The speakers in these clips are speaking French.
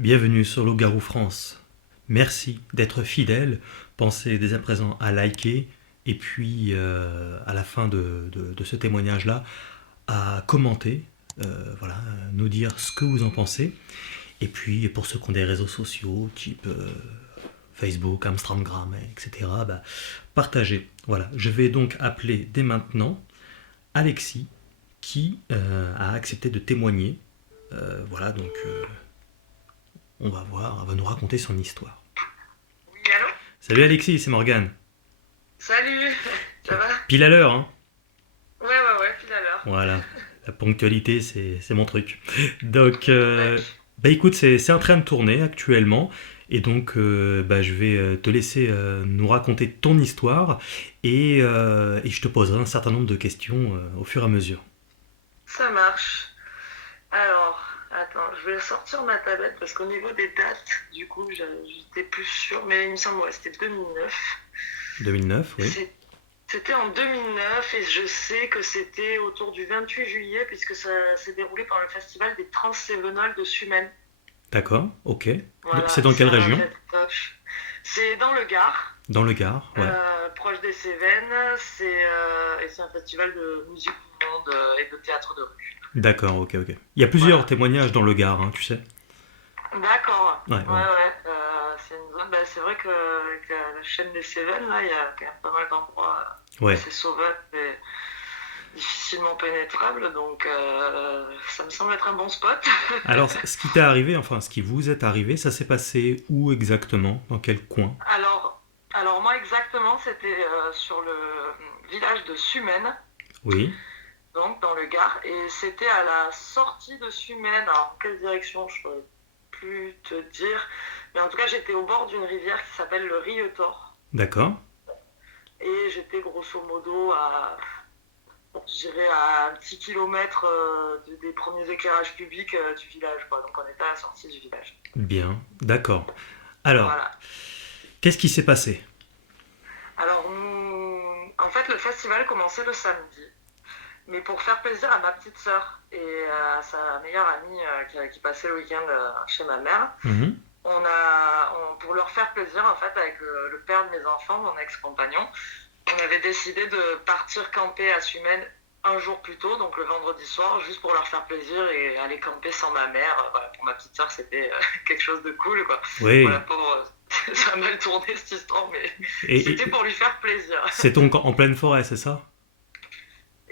Bienvenue sur Loup-Garou France. Merci d'être fidèle. Pensez dès à présent à liker et puis à la fin de ce témoignage-là, à commenter, voilà, nous dire ce que vous en pensez. Et puis pour ceux qui ont des réseaux sociaux, type Facebook, Instagram, etc., bah, partagez. Voilà, je vais donc appeler dès maintenant Alexis qui a accepté de témoigner. Voilà, donc on va voir, elle va nous raconter son histoire. Oui, allô? Salut Alexis, c'est Morgane. Salut, ça va? Pile à l'heure, hein. Ouais, pile à l'heure. Voilà, la ponctualité, c'est mon truc. Donc, Impec. bah écoute, c'est en train de tourner actuellement. Et donc, bah, je vais te laisser nous raconter ton histoire et je te poserai un certain nombre de questions au fur et à mesure. Ça marche. Alors, attends, je vais sortir ma tablette parce qu'au niveau des dates, du coup, j'étais plus sûre, mais il me semble, ouais, c'était 2009. 2009, oui. C'est- C'était en 2009 et je sais que c'était autour du 28 juillet puisque ça s'est déroulé pendant le festival des Trans-Cévenols de Sumène. D'accord, ok. C'est Voilà, dans c'est quelle un région? festival. C'est dans le Gard. Dans le Gard, ouais. Proche des Cévennes, et c'est un festival de musique du monde et de théâtre de rue. D'accord, ok, ok. Il y a plusieurs Voilà. témoignages dans le Gard, hein, tu sais. D'accord. Ouais, Ouais, ouais. ouais. C'est une zone. Bah, c'est vrai qu'avec la chaîne des Cévennes, là, il y a quand même pas mal d'endroits Ouais. assez sauvages et difficilement pénétrables. Donc, ça me semble être un bon spot. Alors, ce qui t'est arrivé, enfin, ce qui vous est arrivé, ça s'est passé où exactement? Dans quel coin? alors, alors, moi, exactement, c'était sur le village de Sumène. Oui. Donc dans le Gard, et c'était à la sortie de Sumène. Alors, en quelle direction, je ne saurais plus te dire, mais en tout cas j'étais au bord d'une rivière qui s'appelle le Rietor, D'accord. et j'étais grosso modo à, je dirais, à un petit kilomètre des premiers éclairages publics du village, quoi. Donc on était à la sortie du village. Bien. D'accord. Alors, Voilà. qu'est-ce qui s'est passé? Alors en fait le festival commençait le samedi, mais pour faire plaisir à ma petite sœur et à sa meilleure amie qui passait le week-end chez ma mère, Mhm. pour leur faire plaisir, en fait, avec le père de mes enfants, mon ex-compagnon, on avait décidé de partir camper à Sumène un jour plus tôt, donc le vendredi soir, juste pour leur faire plaisir et aller camper sans ma mère. Voilà, pour ma petite sœur, c'était quelque chose de cool, quoi. Voilà, Oui. pauvre, ça a mal tourné cette histoire, mais Et c'était pour lui faire plaisir. c'est donc en pleine forêt, c'est ça?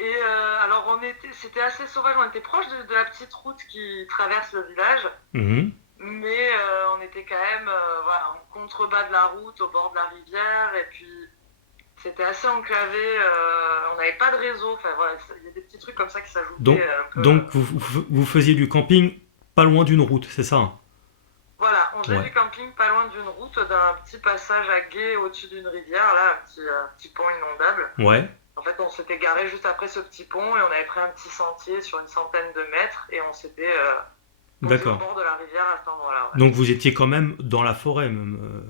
Et alors, c'était assez sauvage, on était proche de la petite route qui traverse le village. Mhm. Mais on était quand même voilà, en contrebas de la route, au bord de la rivière, et puis c'était assez enclavé, on n'avait pas de réseau, enfin voilà, il y a des petits trucs comme ça qui Donc, s'ajoutaient un peu. donc vous faisiez du camping pas loin d'une route, c'est ça, hein? Voilà, on faisait Ouais. du camping pas loin d'une route, d'un petit passage à gué au-dessus d'une rivière, là, un petit pont inondable. Ouais. En fait, on s'était garé juste après ce petit pont et on avait pris un petit sentier sur une centaine de mètres et on s'était posé au D'accord. bord de la rivière à cet endroit-là. Ouais. Donc vous étiez quand même dans la forêt, même.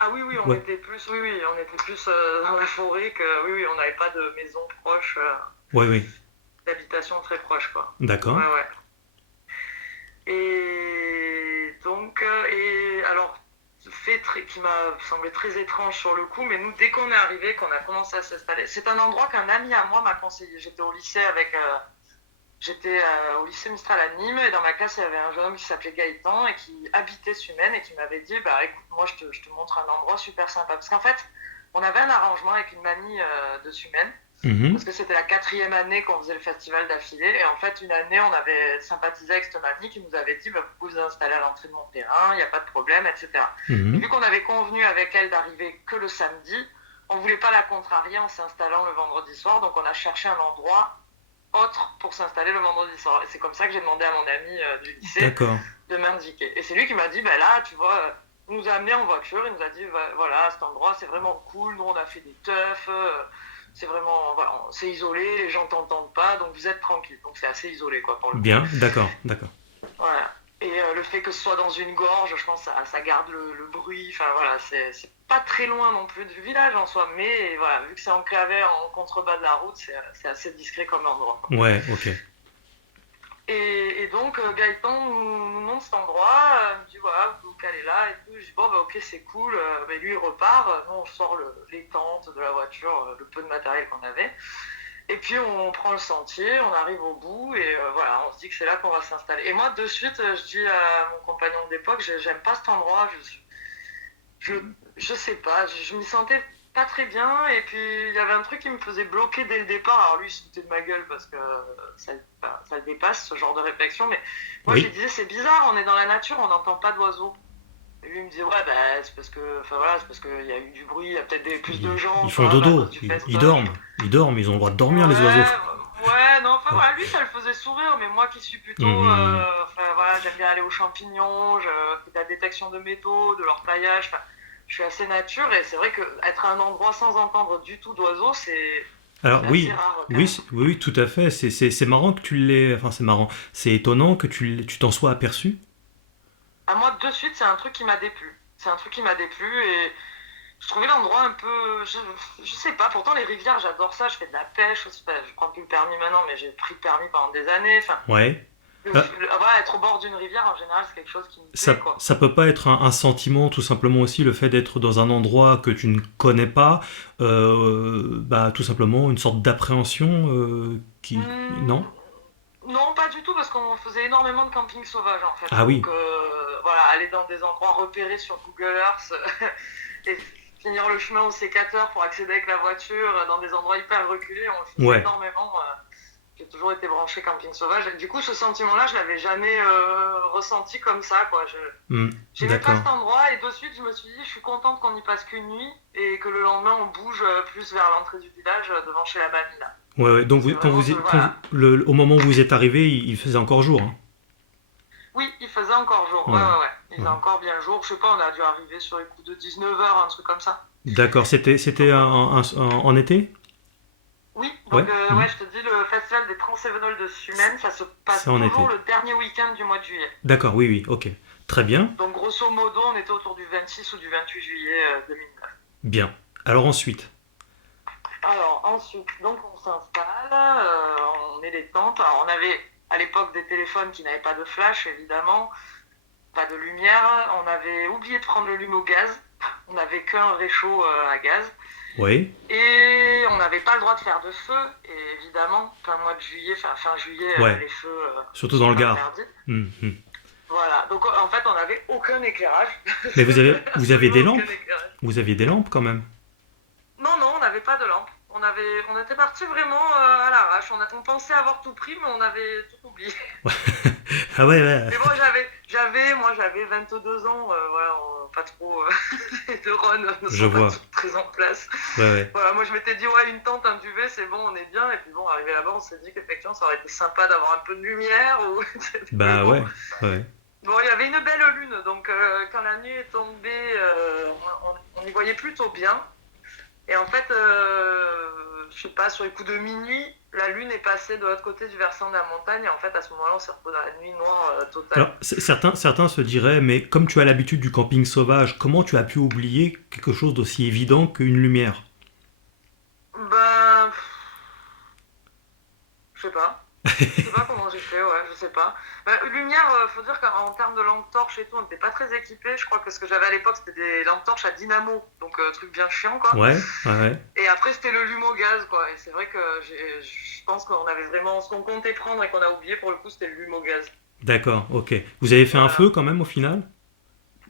Ah oui, oui, Ouais. on était plus dans la forêt que, oui, oui, on n'avait pas de maison proche, Ouais, oui. d'habitation très proche, quoi. D'accord. Ouais, ouais. Et donc, et alors, qui m'a semblé très étrange sur le coup, mais nous, dès qu'on est arrivé, qu'on a commencé à s'installer, c'est un endroit qu'un ami à moi m'a conseillé. J'étais au lycée Mistral à Nîmes et dans ma classe il y avait un jeune homme qui s'appelait Gaëtan et qui habitait Sumène et qui m'avait dit bah écoute moi je te montre un endroit super sympa parce qu'en fait on avait un arrangement avec une mamie de Sumène Mhm. parce que c'était la 4e année qu'on faisait le festival d'affilée et en fait une année on avait sympathisé avec cette mamie qui nous avait dit bah, vous pouvez vous installer à l'entrée de mon terrain, il n'y a pas de problème, etc. Et vu Mhm. qu'on avait convenu avec elle d'arriver que le samedi, on voulait pas la contrarier en s'installant le vendredi soir, donc on a cherché un endroit autre pour s'installer le vendredi soir. Et c'est comme ça que j'ai demandé à mon ami du lycée D'accord. de m'indiquer. Et c'est lui qui m'a dit, ben là, tu vois, il nous a amené en voiture, il nous a dit, voilà, cet endroit, c'est vraiment cool, nous on a fait des teufs, c'est vraiment, voilà, c'est isolé, les gens t'entendent pas, donc vous êtes tranquille. Donc c'est assez isolé, quoi, pour le coup. Bien. D'accord. D'accord. Voilà. Et le fait que ce soit dans une gorge, je pense que ça garde le bruit. Enfin voilà, c'est pas très loin non plus du village en soi, mais voilà, vu que c'est enclavé en contrebas de la route, c'est assez discret comme endroit, quoi. Ouais. Ok. Et donc Gaëtan nous montre cet endroit, me dit voilà, vous calez là et tout. Je dis bon bah ok c'est cool, lui il repart, nous on sort les tentes de la voiture, le peu de matériel qu'on avait. Et puis on prend le sentier, on arrive au bout et voilà, on se dit que c'est là qu'on va s'installer. Et moi de suite je dis à mon compagnon d'époque, j'aime pas cet endroit, je, je sais pas, je m'y sentais pas très bien et puis il y avait un truc qui me faisait bloquer dès le départ. Alors lui il se foutait de ma gueule parce que ça le dépasse ce genre de réflexion, mais moi je lui Oui, disais c'est bizarre, on est dans la nature, on n'entend pas d'oiseaux. Et lui il me disait ouais bah c'est parce que, enfin voilà, c'est parce qu'il y a eu du bruit, il y a peut-être plus de gens, ils enfin font voilà, à cause dodo, du ils festoche. dorment. Ils ont le droit de dormir, les oiseaux. Ouais, ouais, non, enfin Ouais. voilà, lui ça le faisait sourire, mais moi qui suis Hum, plutôt, hum, hum. enfin voilà, j'aime bien aller aux champignons, je fais de la détection de métaux, de leur taillage, enfin, je suis assez nature et c'est vrai que être à un endroit sans entendre du tout d'oiseaux, Alors c'est assez oui, rare quand oui, même. oui, oui, tout à fait. C'est marrant que tu l'aies. Enfin, c'est marrant. C'est étonnant que tu t'en sois aperçu. À moi de suite, c'est un truc qui m'a déplu. C'est un truc qui m'a déplu et je trouvais l'endroit un peu, je sais pas, pourtant les rivières, j'adore ça, je fais de la pêche, je prends plus le permis maintenant, mais j'ai pris le permis pendant des années, enfin, Ouais. Euh, voilà, être au bord d'une rivière en général, c'est quelque chose qui me plaît, quoi. ça peut pas être un sentiment, tout simplement aussi, le fait d'être dans un endroit que tu ne connais pas, bah, tout simplement une sorte d'appréhension qui. Hmm, Non. non, pas du tout, parce qu'on faisait énormément de camping sauvage en fait. Ah Donc oui. voilà, aller dans des endroits repérés sur Google Earth et finir le chemin au sécateur pour accéder avec la voiture dans des endroits hyper reculés, on le faisait Ouais. énormément. J'ai toujours été branché camping sauvage. Et du coup, ce sentiment-là, je l'avais jamais ressenti comme ça, quoi. Hmm, J'aimais pas d'accord. cet endroit et de suite, je me suis dit, je suis contente qu'on n'y passe qu'une nuit et que le lendemain, on bouge plus vers l'entrée du village devant chez la mamie, là. Ouais, ouais. Donc C'est vraiment ce, voilà. au moment où vous êtes arrivé, il faisait encore jour, hein. Oui, il faisait encore jour. Ouais, Ouais. ouais, ouais. Il Ouais. faisait encore bien jour. Je sais pas, on a dû arriver sur les coups de 19h, un truc comme ça. D'accord. C'était Donc, en été. oui, Ouais. donc Mhm. ouais, je te dis, le festival des Transévenols de Sumène, ça se C'est passe en toujours été. le dernier week-end du mois de juillet. D'accord. Oui, oui. Ok. Très bien. Donc grosso modo, on était autour du 26 ou du 28 juillet 2009. Bien. Alors ensuite. Alors ensuite, donc on s'installe, on met des tentes. Alors on avait à l'époque des téléphones qui n'avaient pas de flash évidemment, pas de lumière. On avait oublié de prendre le lume au gaz. On n'avait qu'un réchaud à gaz. Oui. Et on n'avait pas le droit de faire de feu. Et évidemment, plein mois de juillet, fin juillet, Ouais. les feux Surtout dans sont le Gard. interdits. Mhm. Voilà. Donc en fait, on n'avait aucun éclairage. Mais vous avez Absolument des aucun lampes. éclairage. Vous aviez des lampes quand même. Non, non, on n'avait pas de lampe. On était parti vraiment à l'arrache. On pensait avoir tout pris, mais on avait tout oublié. Ah ouais, ouais. Mais bon, moi, j'avais 22 ans. Voilà, pas trop. Les neurones ne Je sont pas vois. toutes très en place. Ouais, ouais. Voilà, moi, je m'étais dit, ouais, une tente, un duvet, c'est bon, on est bien. Et puis bon, arrivé là-bas, on s'est dit qu'effectivement, ça aurait été sympa d'avoir un peu de lumière. Mais Bah bon. ouais. Ouais. Bon, il y avait une belle lune. Donc, quand la nuit est tombée, on y voyait plutôt bien. Et en fait, je sais pas, sur les coups de minuit, la lune est passée de l'autre côté du versant de la montagne. Et en fait, à ce moment-là, on s'est retrouvé dans la nuit noire Alors, totale. certains se diraient, mais comme tu as l'habitude du camping sauvage, comment tu as pu oublier quelque chose d'aussi évident qu'une lumière? Ben, je sais pas. Je sais pas comment j'ai fait, ouais, je sais pas. Ben, lumière, faut dire qu'en termes de lampe torche et tout, on n'était pas très équipés. Je crois que ce que j'avais à l'époque, c'était des lampes torches à dynamo. Donc, truc bien chiant, quoi. Ouais, ouais, ouais. Et après, c'était le lume au gaz, quoi. Et c'est vrai que je pense qu'on avait vraiment ce qu'on comptait prendre et qu'on a oublié, pour le coup, c'était le lume au gaz. D'accord, ok. Vous avez fait un feu Voilà. quand même au final?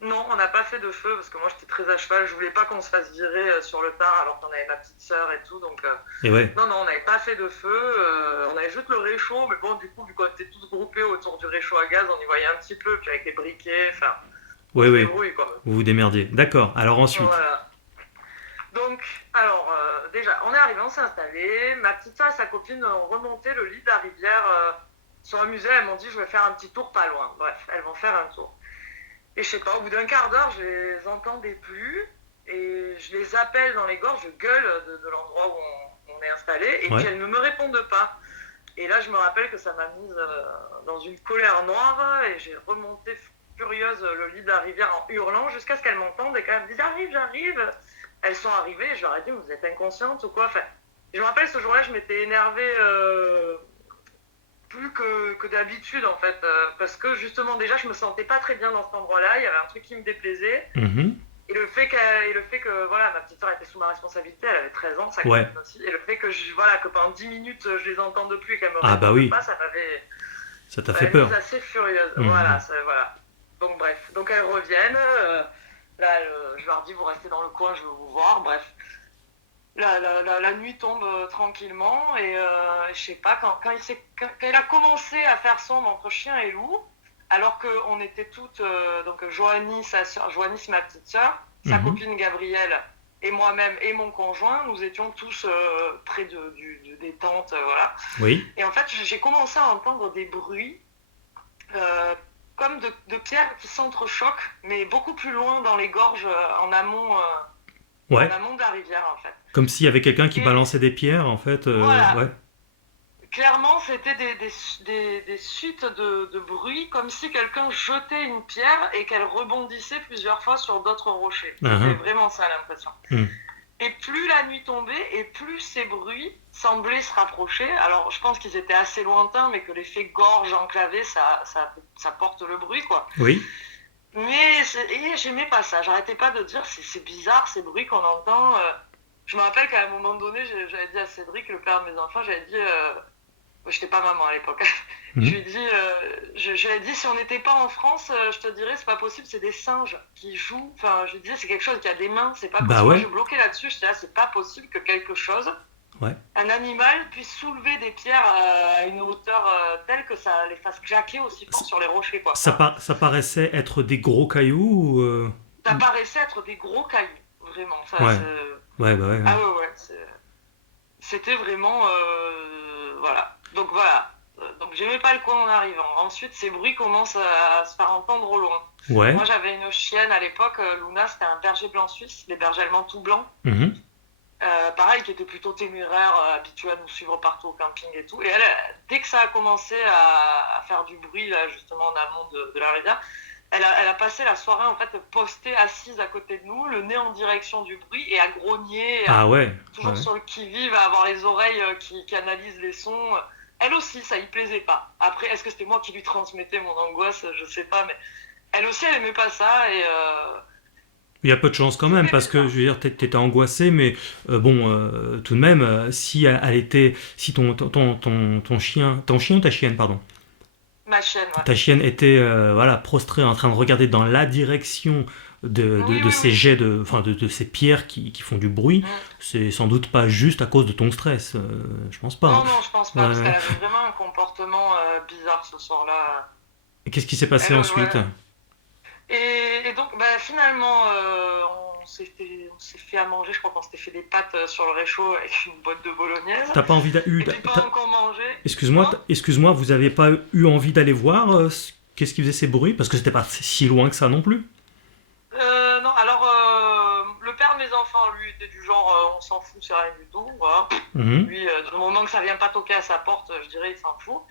Non, on n'a pas fait de feu parce que moi j'étais très à cheval. Je voulais pas qu'on se fasse virer sur le tard alors qu'on avait ma petite sœur et tout. Donc Et ouais. non, non, on n'avait pas fait de feu. On avait juste le réchaud, mais bon, du coup, vu qu'on était tous groupés autour du réchaud à gaz, on y voyait un petit peu. Puis avec les briquets, enfin, on Ouais, se ouais. débrouille quoi. Vous vous démerdiez. D'accord. Alors ensuite. Voilà. Donc, alors déjà, on est arrivé, on s'est installé. Ma petite sœur et sa copine ont remonté le lit de la rivière. Sont amusées. Elles m'ont dit, je vais faire un petit tour pas loin. Bref, elles vont faire un tour. Et je sais pas, au bout d'un quart d'heure, je les entendais plus. Et je les appelle dans les gorges, je gueule de l'endroit où on est installé. Et puis Ouais. elles ne me répondent pas. Et là, je me rappelle que ça m'a mise dans une colère noire. Et j'ai remonté furieuse le lit de la rivière en hurlant jusqu'à ce qu'elles m'entendent et qu'elles me disent j'arrive, j'arrive. Elles sont arrivées et je leur ai dit vous êtes inconscientes ou quoi, enfin, je me rappelle ce jour-là, je m'étais énervée plus que d'habitude en fait, parce que justement déjà je me sentais pas très bien dans cet endroit-là, il y avait un truc qui me déplaisait, Mhm. et le fait que voilà, ma petite soeur était sous ma responsabilité, elle avait 13 ans, sa Ouais. copine aussi, et le fait que voilà, que pendant 10 minutes je les entende plus et qu'elle me Ah bah réponde oui, pas, ça t'a ça fait m'avait mise peur. assez furieuse. Voilà, Mhm. voilà. Donc bref, donc elles reviennent, là je leur dis vous restez dans le coin, je veux vous voir, bref. La nuit tombe tranquillement et je sais pas, quand il a commencé à faire sombre entre chien et loup, alors qu'on était toutes, donc Joanie, sa soeur, Joanie c'est ma petite soeur, sa Mhm. copine Gabrielle et moi-même et mon conjoint, nous étions tous près des tentes, voilà. Oui. Et en fait, j'ai commencé à entendre des bruits euh, comme de pierres qui s'entrechoquent, mais beaucoup plus loin dans les gorges, en Ouais. amont de la rivière en fait. Comme s'il y avait quelqu'un qui Et balançait des pierres, en fait. voilà, Ouais. clairement, c'était des suites de bruit, comme si quelqu'un jetait une pierre et qu'elle rebondissait plusieurs fois sur d'autres rochers. C'était Mhm. vraiment ça l'impression. Mhm. Et plus la nuit tombait, et plus ces bruits semblaient se rapprocher. Alors, je pense qu'ils étaient assez lointains, mais que l'effet gorge enclavée, ça porte le bruit, quoi. Oui. Mais et j'aimais pas ça. J'arrêtais pas de dire, c'est bizarre ces bruits qu'on entend. Je me rappelle qu'à un moment donné, j'avais dit à Cédric, le père de mes enfants, j'avais dit, j'étais pas maman à l'époque. Je lui ai Mhm. dit, je lui ai dit, si on n'était pas en France, je te dirais, c'est pas possible, c'est des singes qui jouent. Enfin, je lui disais, c'est quelque chose qui a des mains, c'est pas Bah possible. Moi, je ouais. bloquais là-dessus, je disais, ah, c'est pas possible que quelque chose, Ouais. un animal, puisse soulever des pierres à une hauteur telle que ça les fasse claquer aussi fort sur les rochers, quoi. Enfin, Ça paraissait être des gros cailloux ça paraissait être des gros cailloux, vraiment. Ouais. Ouais, bah ouais, Ah ouais. ouais, ouais, c'était vraiment. Voilà. Donc voilà. Donc j'aimais pas le coin en arrivant. Ensuite, ces bruits commencent à se faire entendre au loin. Ouais. Moi, j'avais une chienne à l'époque, Luna, c'était un berger blanc suisse, les bergers allemands tout blancs. Mhm. Pareil, qui était plutôt téméraire, habitué à nous suivre partout au camping et tout. Et elle, dès que ça a commencé à faire du bruit, là, justement, en amont de la rivière, elle a passé la soirée, en fait, postée, assise à côté de nous, le nez en direction du bruit, et à grogner, Ah ouais. Ouais, toujours ouais. sur le qui-vive, à avoir les oreilles qui analysent les sons. Elle aussi, ça y plaisait pas. Après, est-ce que c'était moi qui lui transmettais mon angoisse? Je sais pas, mais elle aussi, elle aimait pas ça, et Il y a peu de chance quand même, c'était parce que bizarre. je veux dire, t'étais angoissé, mais bon, tout de même, si elle était, si ton chien ou ta chienne, pardon, Ma chienne, ouais. ta chienne était, voilà, prostrée, en train de regarder dans la direction Oui, de oui, ces oui. jets enfin, de ces pierres qui font du bruit, Mm. c'est sans doute pas juste à cause de ton stress. Je pense pas, hein. Non, non, je pense pas, parce Ouais. qu'elle avait vraiment un comportement bizarre ce soir-là. Et qu'est-ce qui s'est passé Elle, ensuite? ouais. Et donc, bah, finalement, on s'est fait à manger. Je crois qu'on s'était fait des pâtes sur le réchaud avec une boîte de bolognaise. T'as pas envie Et puis pas encore mangé. Excuse-moi, Dis-moi. excuse-moi, vous avez pas eu envie d'aller voir qu'est-ce qui faisait ces bruits? Parce que c'était pas si loin que ça non plus. Non, alors, le père de mes enfants, lui, était du genre, on s'en fout, c'est rien du tout. Voilà. Mhm. Lui, du moment que ça vient pas toquer à sa porte, je dirais, il s'en fout.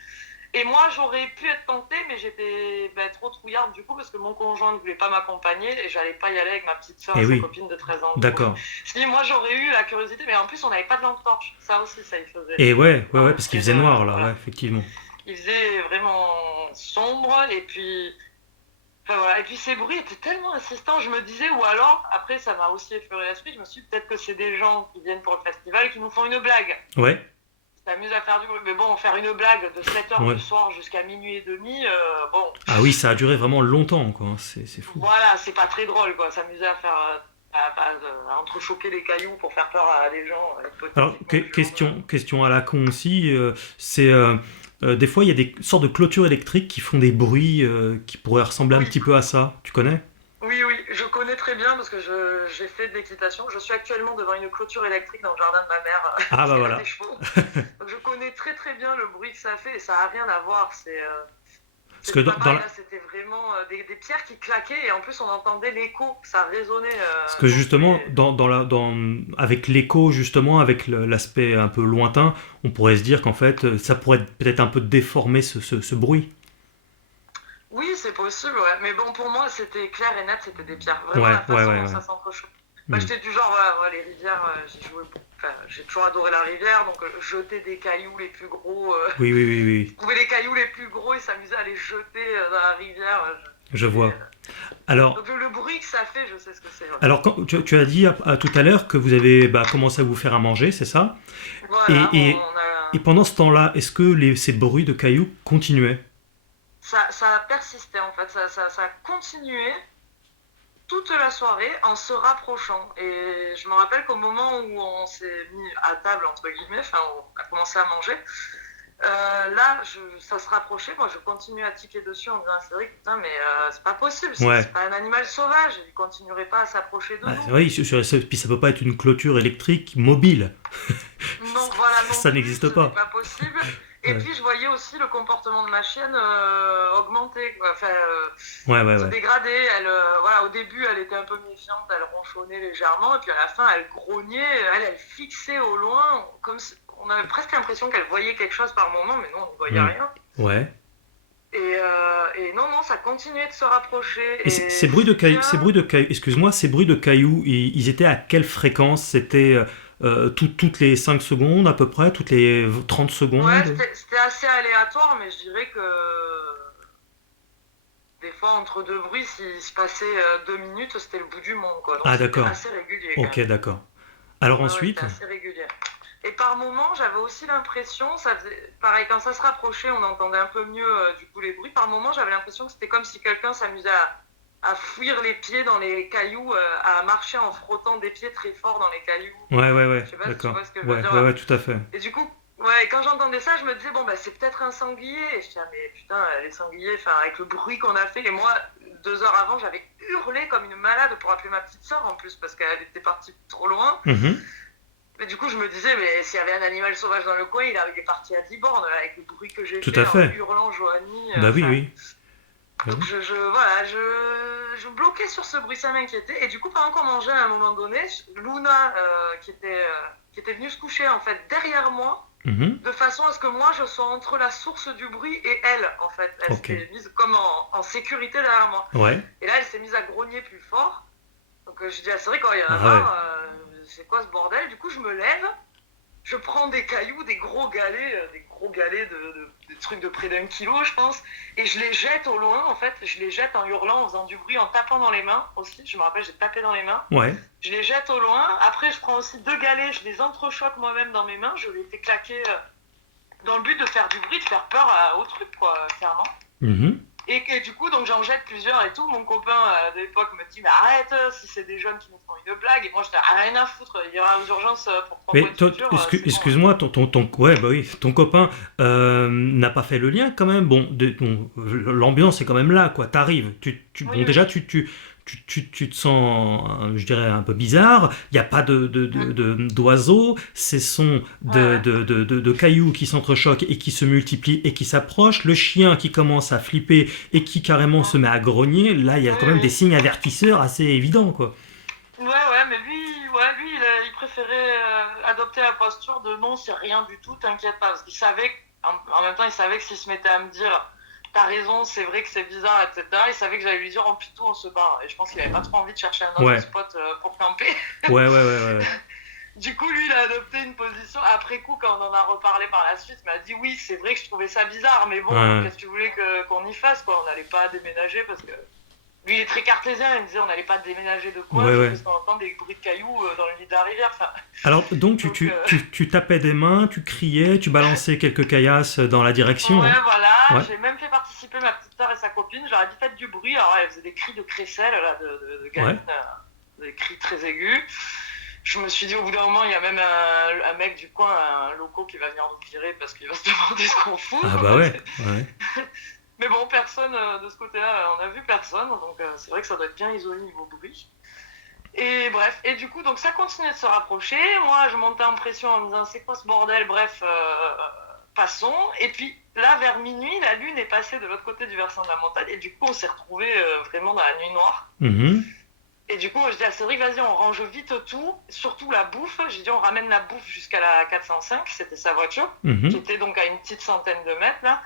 Et moi, j'aurais pu être tentée, mais j'étais trop trouillarde du coup, parce que mon conjoint ne voulait pas m'accompagner et j'allais pas y aller avec ma petite soeur et Eh sa oui, copine de 13 ans. Du coup, d'accord. si moi j'aurais eu la curiosité, mais en plus on n'avait pas de lampe torche. Ça aussi, ça y faisait. Et ouais, ouais, Non, ouais, parce qu'il faisait noir là, ouais, voilà. effectivement. Il faisait vraiment sombre et puis. Enfin voilà, et puis ces bruits étaient tellement insistants, je me disais, ou alors, après ça m'a aussi effleuré l'esprit, je me suis dit peut-être que c'est des gens qui viennent pour le festival et qui nous font une blague. Ouais, S'amuse à faire du bruit. Mais bon, faire une blague de 7h ouais. du soir jusqu'à minuit et demi, bon, Ah oui, ça a duré vraiment longtemps, quoi. C'est fou. voilà, c'est pas très drôle, quoi. S'amuser à faire. À entrechoquer les cailloux pour faire peur à des gens Alors, hypothétiquement violents. question à la con aussi, c'est des fois il y a des sortes de clôtures électriques qui font des bruits qui pourraient ressembler un Oui, petit peu à ça. Tu connais? oui, oui, je connais très bien parce que j'ai fait de l'équitation. Je suis actuellement devant une clôture électrique dans le jardin de ma mère Ah parce bah qu'elle a des voilà. chevaux. Donc je connais très très bien le bruit que ça fait et ça n'a rien à voir. Parce que C'était pas pareil, là, c'était vraiment des pierres qui claquaient et en plus on entendait l'écho, ça résonnait. parce que Donc justement, avec l'écho, justement, avec l'aspect un peu lointain, on pourrait se dire qu'en fait, ça pourrait peut-être un peu déformer ce bruit. oui, c'est possible, ouais. Mais bon, pour moi, c'était clair et net, c'était des pierres. Vraiment, Ouais, la ouais, façon ouais, dont ouais. ça s'entrechoque. J'étais du genre, voilà, les rivières, j'ai toujours adoré la rivière, donc jeter des cailloux les plus gros, Oui, oui, oui, oui. trouver les cailloux les plus gros et s'amuser à les jeter dans la rivière. Je vois. Alors, Donc le bruit que ça fait, je sais ce que c'est. alors tu as dit tout à l'heure que vous avez commencé à vous faire à manger, c'est ça? Voilà, Et, et pendant ce temps-là, est-ce que ces bruits de cailloux continuaient? ça a persisté en fait, ça a continué toute la soirée en se rapprochant. Et je me rappelle qu'au moment où on s'est mis à table, entre guillemets, enfin on a commencé à manger, là, ça se rapprochait. Moi, je continue à tiquer dessus en disant à Cédric, putain, mais c'est pas possible, Ouais. c'est pas un animal sauvage, il continuerait pas à s'approcher de nous. Oui, puis ça peut pas être une clôture électrique mobile. Non, voilà, non Ça plus, n'existe ce pas. n'est pas possible. Et Ouais. puis, je voyais aussi le comportement de ma chienne augmenter, quoi. Enfin, se Ouais. dégrader. Elle, voilà, au début, elle était un peu méfiante, elle ronchonnait légèrement, et puis à la fin, elle grognait, elle fixait au loin, comme si, on avait presque l'impression qu'elle voyait quelque chose par moment, mais non, on ne voyait rien. Ouais. Et non, ça continuait de se rapprocher. Et ces bruits de cailloux, excuse-moi, ces bruits de cailloux, ils étaient à quelle fréquence? C'était toutes les 5 secondes à peu près, toutes les 30 secondes? Ouais, c'était assez aléatoire, mais je dirais que des fois, entre deux bruits, s'il se passait 2 minutes, c'était le bout du monde, quoi. Donc D'accord. c'était assez régulier. Ok, d'accord. Alors Ouais, ensuite? c'était assez régulier. Et par moments, j'avais aussi l'impression, pareil, quand ça se rapprochait, on entendait un peu mieux du coup les bruits. Par moments, j'avais l'impression que c'était comme si quelqu'un s'amusait à fuir les pieds dans les cailloux, à marcher en frottant des pieds très fort dans les cailloux. Ouais, Je sais pas si tu d'accord. vois ce que je veux dire. Ouais, tout à fait. Et du coup, ouais, quand j'entendais ça, je me disais, bon, bah, c'est peut-être un sanglier. Et je disais, ah, mais putain, les sangliers, avec le bruit qu'on a fait. Et moi, 2 heures avant, j'avais hurlé comme une malade pour appeler ma petite soeur en plus, parce qu'elle était partie trop loin. Mais du coup, je me disais, mais s'il y avait un animal sauvage dans le coin, il est parti à 10 bornes avec le bruit que j'ai Tout fait à fait. en hurlant Joanie. Bah oui. Donc je bloquais sur ce bruit, ça m'inquiétait. Et du coup, pendant qu'on mangeait à un moment donné, Luna, qui était venue se coucher en fait derrière moi, de façon à ce que moi je sois entre la source du bruit et elle, en fait. Elle s'était mise comme en sécurité derrière moi. Ouais. Et là, elle s'est mise à grogner plus fort. Donc je dis, ah, c'est vrai, quand il y en a marre, c'est quoi ce bordel? Du coup, je me lève, je prends des cailloux, des gros galets de trucs de près d'1 kilo, je pense, et je les jette au loin, en fait. Je les jette en hurlant, en faisant du bruit, en tapant dans les mains aussi. Je me rappelle, j'ai tapé dans les mains. Ouais. Je les jette au loin. Après, je prends aussi 2 galets, je les entrechoque moi-même dans mes mains. Je les fais claquer dans le but de faire du bruit, de faire peur au truc, quoi, clairement. Et du coup, donc j'en jette plusieurs et tout. Mon copain de l'époque me dit, mais arrête, si c'est des jeunes qui nous font une blague. Et moi, je dis, rien à foutre, il y aura aux urgences pour 3 mais points de suture. Excuse-moi, ton copain n'a pas fait le lien quand même. Bon, l'ambiance est quand même là, quoi. T'arrives, déjà, tu te sens, je dirais, un peu bizarre. Il n'y a pas d'oiseaux. Ces sons de cailloux qui s'entrechoquent et qui se multiplient et qui s'approchent. Le chien qui commence à flipper et qui carrément se met à grogner. Là, il y a quand même des signes avertisseurs assez évidents, quoi. Ouais, mais lui il préférait adopter la posture de non, c'est rien du tout, t'inquiète pas. Parce qu'il savait, en même temps, il savait que s'il se mettait à me dire, t'as raison, c'est vrai que c'est bizarre, etc. Il savait que j'allais lui dire, en plutôt on se barre. Et je pense qu'il avait pas trop envie de chercher un autre spot pour camper. Ouais. Du coup, lui, il a adopté une position. Après coup, quand on en a reparlé par la suite, il m'a dit, oui, c'est vrai que je trouvais ça bizarre, mais bon, qu'est-ce que tu voulais qu'on y fasse, quoi? On n'allait pas déménager parce que... Lui, il est très cartésien, il me disait, on n'allait pas déménager de quoi, parce qu'on entend des bruits de cailloux dans le lit de la rivière. Alors, donc, tu tapais des mains, tu criais, tu balançais quelques caillasses dans la direction. Ouais, voilà. J'ai même fait participer ma petite soeur et sa copine. Je leur ai dit, faites du bruit. Alors, elle faisait des cris de crécelle, là, de gamine, des cris très aigus. Je me suis dit, au bout d'un moment, il y a même un mec du coin, un loco qui va venir nous virer parce qu'il va se demander ce qu'on fout. Ah bah ouais. Mais bon, personne de ce côté-là, on a vu personne, donc c'est vrai que ça doit être bien isolé niveau bruit. Et bref, et du coup, donc ça continuait de se rapprocher. Moi, je montais en pression en me disant, c'est quoi ce bordel? Bref, passons. Et puis là, vers minuit, la lune est passée de l'autre côté du versant de la montagne, et du coup, on s'est retrouvés vraiment dans la nuit noire. Et du coup, je dis à Cédric, vas-y, on range vite tout, surtout la bouffe. J'ai dit, on ramène la bouffe jusqu'à la 405, c'était sa voiture, qui était donc à une petite centaine de mètres, là.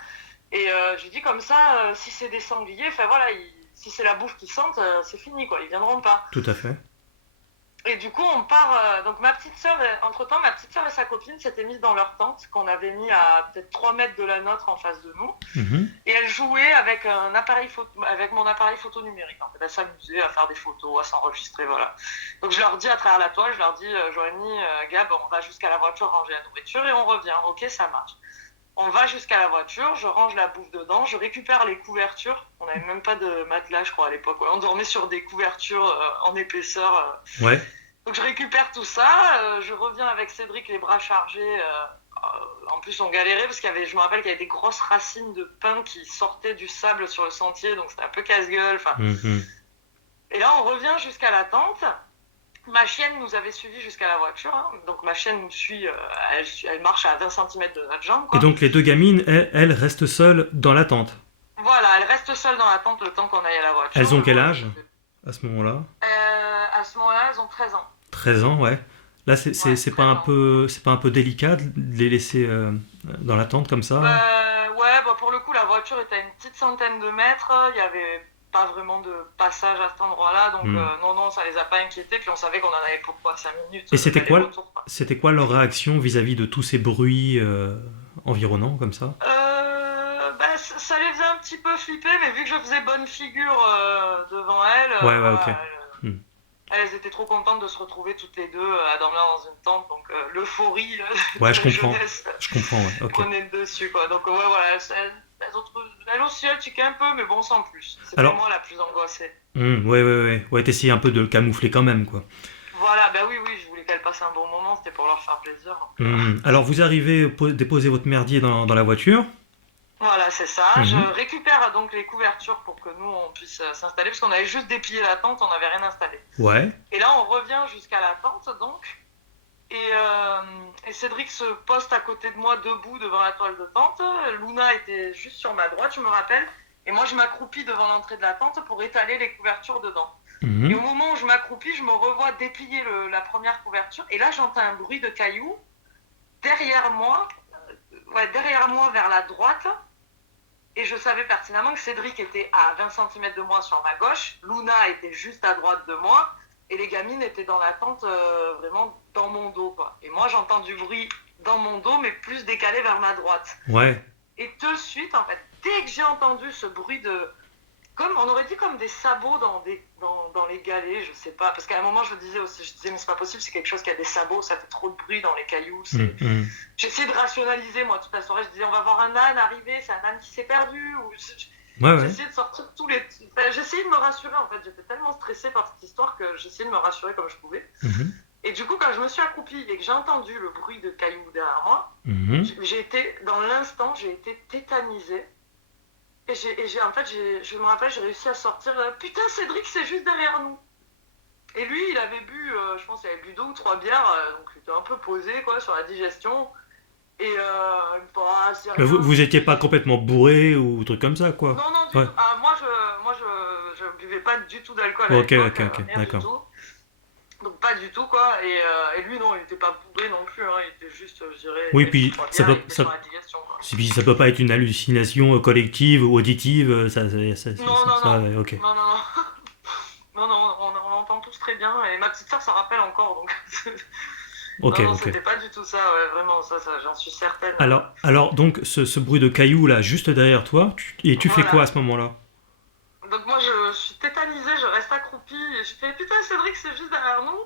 Et j'ai dit comme ça, si c'est des sangliers, enfin voilà, si c'est la bouffe qui sente, c'est fini, quoi, ils viendront pas. Tout à fait. Et du coup, on part. Donc, ma petite sœur, entre-temps, ma petite sœur et sa copine s'étaient mises dans leur tente qu'on avait mis à peut-être 3 mètres de la nôtre en face de nous. Mhm. Et elles jouaient avec avec mon appareil photo numérique. En fait, elles s'amusaient à faire des photos, à s'enregistrer, voilà. Donc, je leur dis à travers la toile, je leur dis, Joanie, Gab, on va jusqu'à la voiture ranger la nourriture et on revient. Ok, ça marche. On va jusqu'à la voiture, je range la bouffe dedans, je récupère les couvertures. On n'avait même pas de matelas, je crois, à l'époque. On dormait sur des couvertures en épaisseur. Ouais. Donc je récupère tout ça, je reviens avec Cédric les bras chargés. En plus, on galérait parce je me rappelle qu'il y avait des grosses racines de pin qui sortaient du sable sur le sentier, donc c'était un peu casse-gueule. Mhm. Et là, on revient jusqu'à la tente. Ma chienne nous avait suivis jusqu'à la voiture, hein. Donc ma chienne nous suit, elle marche à 20 cm de notre jambe, Et quoi. donc les deux gamines, elles restent seules dans la tente. Voilà, elle reste seule dans la tente le temps qu'on aille à la voiture. Elles ont quel âge à ce moment-là? À ce moment-là, elles ont 13 ans. 13 ans, ouais. Là, c'est Ouais, c'est pas 13 un ans. peu, c'est pas un peu délicat de les laisser dans la tente comme ça? Ouais, pour le coup, la voiture était à une petite centaine de mètres. Il n'y avait pas vraiment de passage à cet endroit-là. Donc, Hmm. non, ça les a pas inquiétés. Puis on savait qu'on en avait pour quoi 5 minutes Et d'aller-retour, quoi. c'était quoi leur réaction vis-à-vis de tous ces bruits environnants comme ça? Ça les faisait un petit peu flipper, mais vu que je faisais bonne figure devant elles, Ouais, ouais, ok. voilà, Hmm. elles étaient trop contentes de se retrouver toutes les deux à dormir dans une tente. Donc, l'euphorie Ouais, de je la comprends. jeunesse Je comprends, ouais, ok. prenait le dessus, quoi. Donc, ouais, voilà, elles aussi, elles tiquaient un peu, mais bon, sans plus. C'était Alors, moi la plus angoissée. ouais, ouais, ouais. Ouais, t'essayes un peu de le camoufler quand même, quoi. Voilà, bah oui, je voulais qu'elles passent un bon moment, c'était pour leur faire plaisir. Donc, Alors, vous arrivez, déposer votre merdier dans la voiture. voilà, c'est ça. Je Mhm. récupère donc les couvertures pour que nous, on puisse s'installer, parce qu'on avait juste déplié la tente, on n'avait rien installé. Ouais. Et là, on revient jusqu'à la tente, donc, et Cédric se poste à côté de moi, debout, devant la toile de tente. Luna était juste sur ma droite, je me rappelle, et moi, je m'accroupis devant l'entrée de la tente pour étaler les couvertures dedans. Et au Mhm. moment où je m'accroupis, je me revois déplier la première couverture, et là, j'entends un bruit de cailloux derrière moi, derrière moi vers la droite. Et je savais pertinemment que Cédric était à 20 cm de moi sur ma gauche, Luna était juste à droite de moi, et les gamines étaient dans la tente vraiment dans mon dos, quoi. Et moi, j'entends du bruit dans mon dos, mais plus décalé vers ma droite. Ouais. Et de suite, en fait, dès que j'ai entendu ce bruit on aurait dit comme des sabots dans les galets, je sais pas. Parce qu'à un moment, je disais, mais c'est pas possible, c'est quelque chose qui a des sabots, ça fait trop de bruit dans les cailloux. Mhm. J'essayais de rationaliser, moi, toute la soirée. Je disais, on va voir un âne arriver, c'est un âne qui s'est perdu. Ouais, ouais. J'essayais de sortir tous les. Enfin, j'essayais de me rassurer, en fait. J'étais tellement stressée par cette histoire que j'essayais de me rassurer comme je pouvais. Mhm. Et du coup, quand je me suis accroupie et que j'ai entendu le bruit de cailloux derrière moi, Mhm. dans l'instant, j'ai été tétanisée. Et je me rappelle, j'ai réussi à sortir. Putain, Cédric, c'est juste derrière nous. Et lui, il avait bu, je pense qu'il avait bu 2 ou 3 bières, donc il était un peu posé, quoi, sur la digestion. Et il me dit, ah, c'est Mais rien. vous étiez pas complètement bourré ou truc comme ça, quoi. Non, non, du Ouais. tout. Je buvais pas du tout d'alcool à Ok, l'époque, ok, rien du d'accord. tout. Donc pas du tout, quoi. Et lui, non, il était pas bourré non plus, hein. Il était juste, je dirais, il Oui, avait bu puis 3 bières, il était sur la digestion, quoi. puis ça peut pas être une hallucination collective ou auditive, Non, non, ça, non. ouais, ok. Non, non, non. Non, non, on entend tous très bien. Et ma petite soeur s'en rappelle encore, donc. Ok, Non, ok. c'était pas du tout ça, ouais, vraiment, ça j'en suis certaine. Alors donc, ce bruit de cailloux là, juste derrière toi, et tu fais quoi à Voilà. ce moment-là? Donc moi, je suis tétanisée, je reste accroupie, et je fais putain, Cédric, c'est juste derrière nous.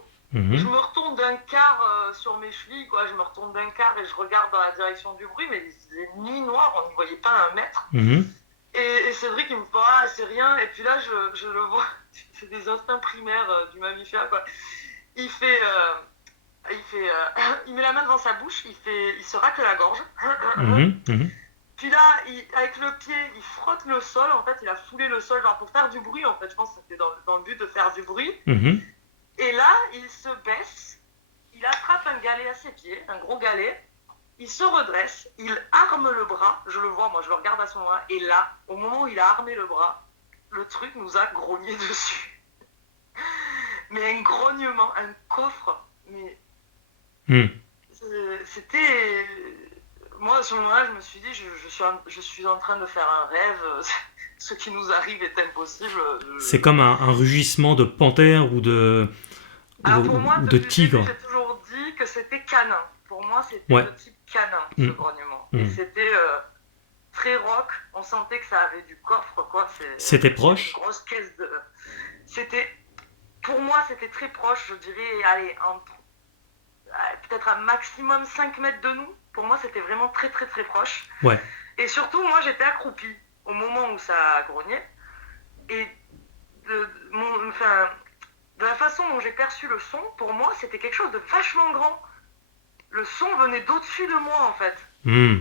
Et je Mhm. me retourne d'un quart sur mes chevilles, quoi. Je me retourne d'un quart et je regarde dans la direction du bruit, mais il faisait nuit noire, on n'y voyait pas un mètre. Mhm. Et Cédric, il me dit, ah, c'est rien. Et puis là, je le vois, c'est des instincts primaires du mammifère, quoi. Il fait. Il met la main devant sa bouche, il se racle la gorge. Mhm. Mhm. Puis là, avec le pied, il frotte le sol. En fait, il a foulé le sol genre pour faire du bruit. En fait, je pense que c'était dans le but de faire du bruit. Mhm. Et là, il se baisse, il attrape un galet à ses pieds, un gros galet. Il se redresse, il arme le bras. Je le vois, moi, je le regarde à ce moment-là. Et là, au moment où il a armé le bras, le truc nous a grogné dessus. Mais un grognement, un coffre. Mais Mhm. c'était. Moi, à ce moment-là, je me suis dit, je suis en train de faire un rêve. Ce qui nous arrive est impossible. C'est comme un rugissement de panthère Alors pour moi, ou de depuis le début, tigre. j'ai toujours dit que c'était canin. Pour moi, c'était Ouais. de type canin, ce Mm. grognement. Et Mm. c'était très rock. On sentait que ça avait du coffre, quoi. C'était Une proche? grosse caisse de... C'était... Pour moi, c'était très proche, je dirais, allez, peut-être un maximum 5 mètres de nous. Pour moi, c'était vraiment très, très, très proche. Ouais. Et surtout, moi, j'étais accroupie au moment où ça grognait. Et de la façon dont j'ai perçu le son, pour moi, c'était quelque chose de vachement grand. Le son venait d'au-dessus de moi, en fait. Mm.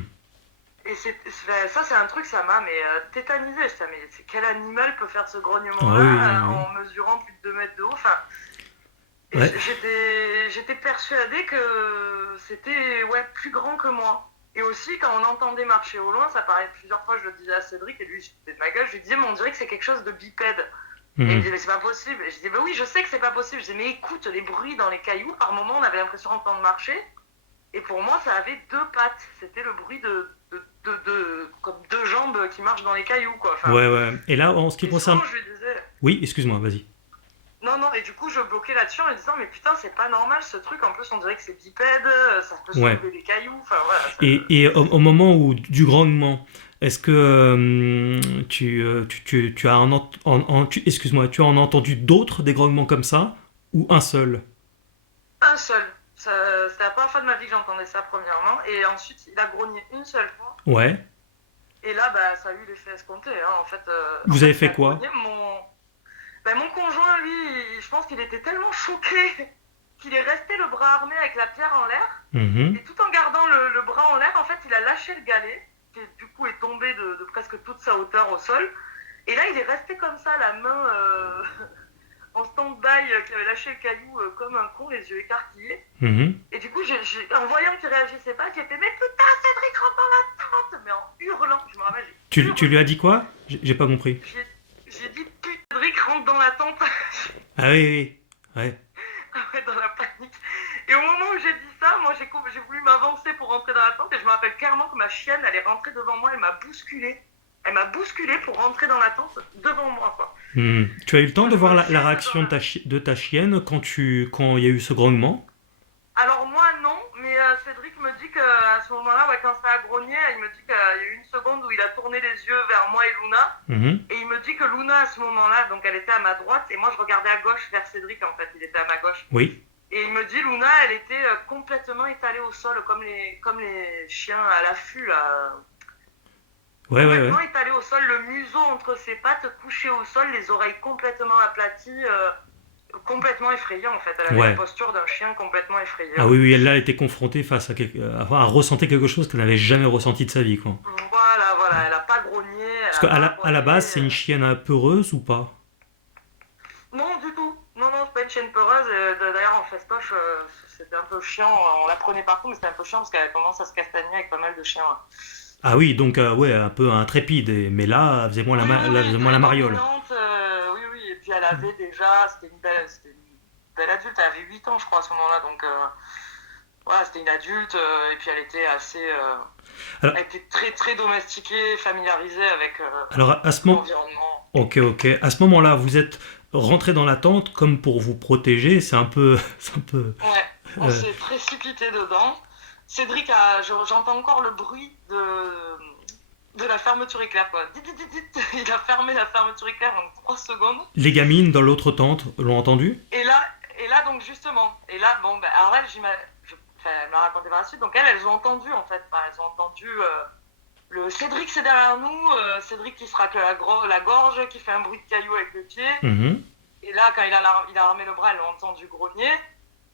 Et ça, c'est un truc, ça m'a tétanisé. Mais quel animal peut faire ce grognement-là en mesurant plus de 2 mètres de haut? Enfin, ouais. j'étais persuadée que c'était plus grand que moi. Et aussi, quand on entendait marcher au loin, ça paraît plusieurs fois, je le disais à Cédric, et lui, il se foutait de ma gueule, je lui disais, mais on dirait que c'est quelque chose de bipède. Et il me disait, mais c'est pas possible. Et je disais, bah oui, je sais que c'est pas possible. Je disais, mais écoute, les bruits dans les cailloux, par moment, on avait l'impression d'entendre marcher. Et pour moi, ça avait 2 pattes. C'était le bruit comme 2 jambes qui marchent dans les cailloux, quoi. Enfin, ouais. Et là, en ce qui concerne... Souvent, je lui disais... Oui, excuse-moi, vas-y. Non, et du coup, je bloquais là-dessus en lui disant, mais putain, c'est pas normal ce truc. En plus, on dirait que c'est bipède, ça peut soulever des cailloux. Enfin, voilà. Et au moment où du grognement, est-ce que tu as excuse-moi, tu as en entendu d'autres des grognements comme ça ou un seul? Un seul. C'était la première fois de ma vie que j'entendais ça, premièrement. Et ensuite, il a grogné une seule fois. Ouais. Et là, bah, ça a eu l'effet escompté. Hein. En fait, Vous avez fait quoi? Mon conjoint, lui, je pense qu'il était tellement choqué qu'il est resté le bras armé avec la pierre en l'air. Mm-hmm. Et tout en gardant le bras en l'air, en fait, il a lâché le galet, qui du coup est tombé de presque toute sa hauteur au sol. Et là, il est resté comme ça, la main en stand-by, qui avait lâché le caillou comme un con, les yeux écarquillés. Mm-hmm. Et du coup, en voyant qu'il réagissait pas, j'ai fait, mais putain, Cédric, rentre dans la tente! Mais en hurlant, je me rappelle, tu lui as dit quoi? J'ai pas compris. J'ai dit, putain, Cédric, rentre dans la tente! Ah oui. Ouais. Ouais, dans la panique. Et au moment où j'ai dit ça, moi j'ai voulu m'avancer pour rentrer dans la tente et je me rappelle clairement que ma chienne, elle est rentrée devant moi, elle m'a bousculé. Elle m'a bousculé pour rentrer dans la tente devant moi, quoi. Tu as eu le temps de voir la réaction de ta chienne quand il y a eu ce grognement? Alors moi non, mais Cédric me dit qu'à ce moment-là, quand ça a grogné, il me dit qu'il y a eu une seconde où il a tourné les yeux vers moi et Luna. Mm-hmm. Et il me dit que Luna à ce moment-là, donc elle était à ma droite et moi je regardais à gauche vers Cédric en fait, il était à ma gauche. Oui. Et il me dit, Luna, elle était complètement étalée au sol, comme les chiens à l'affût, là. Complètement étalée au sol, le museau entre ses pattes, couché au sol, les oreilles complètement aplaties, complètement effrayée, en fait. Elle avait la posture d'un chien complètement effrayé. Ah oui, elle a été confrontée face à ressentir quelque chose qu'elle n'avait jamais ressenti de sa vie, quoi. Voilà, elle n'a pas grogné. Parce qu'à la base, c'est une chienne peureuse ou pas? Non, du tout. Non, c'est pas une chienne peureuse. D'ailleurs, en festoche, c'était un peu chiant. On la prenait partout, mais c'était un peu chiant parce qu'elle commence à se castagner avec pas mal de chiens. Ah oui, donc un peu intrépide. Mais là, elle faisait moins la mariole. Oui. Et puis elle avait déjà... C'était une belle adulte. Elle avait 8 ans, je crois, à ce moment-là. Donc, voilà, c'était une adulte. Et puis elle était assez... elle était très, très domestiquée, familiarisée avec l'environnement. Ok. À ce moment-là, vous êtes rentré dans la tente comme pour vous protéger. C'est un peu... Ouais, on s'est précipité dedans. Cédric, j'entends encore le bruit de la fermeture éclair, quoi. Il a fermé la fermeture éclair en 3 secondes. Les gamines dans l'autre tente l'ont entendu? Et là, donc justement, alors elle m'a raconté par la suite, donc elles ont entendu en fait, elles ont entendu le Cédric c'est derrière nous, Cédric qui se racle la gorge, qui fait un bruit de caillou avec le pied. Mm-hmm. Et là, quand il a armé le bras, elles ont entendu grogner.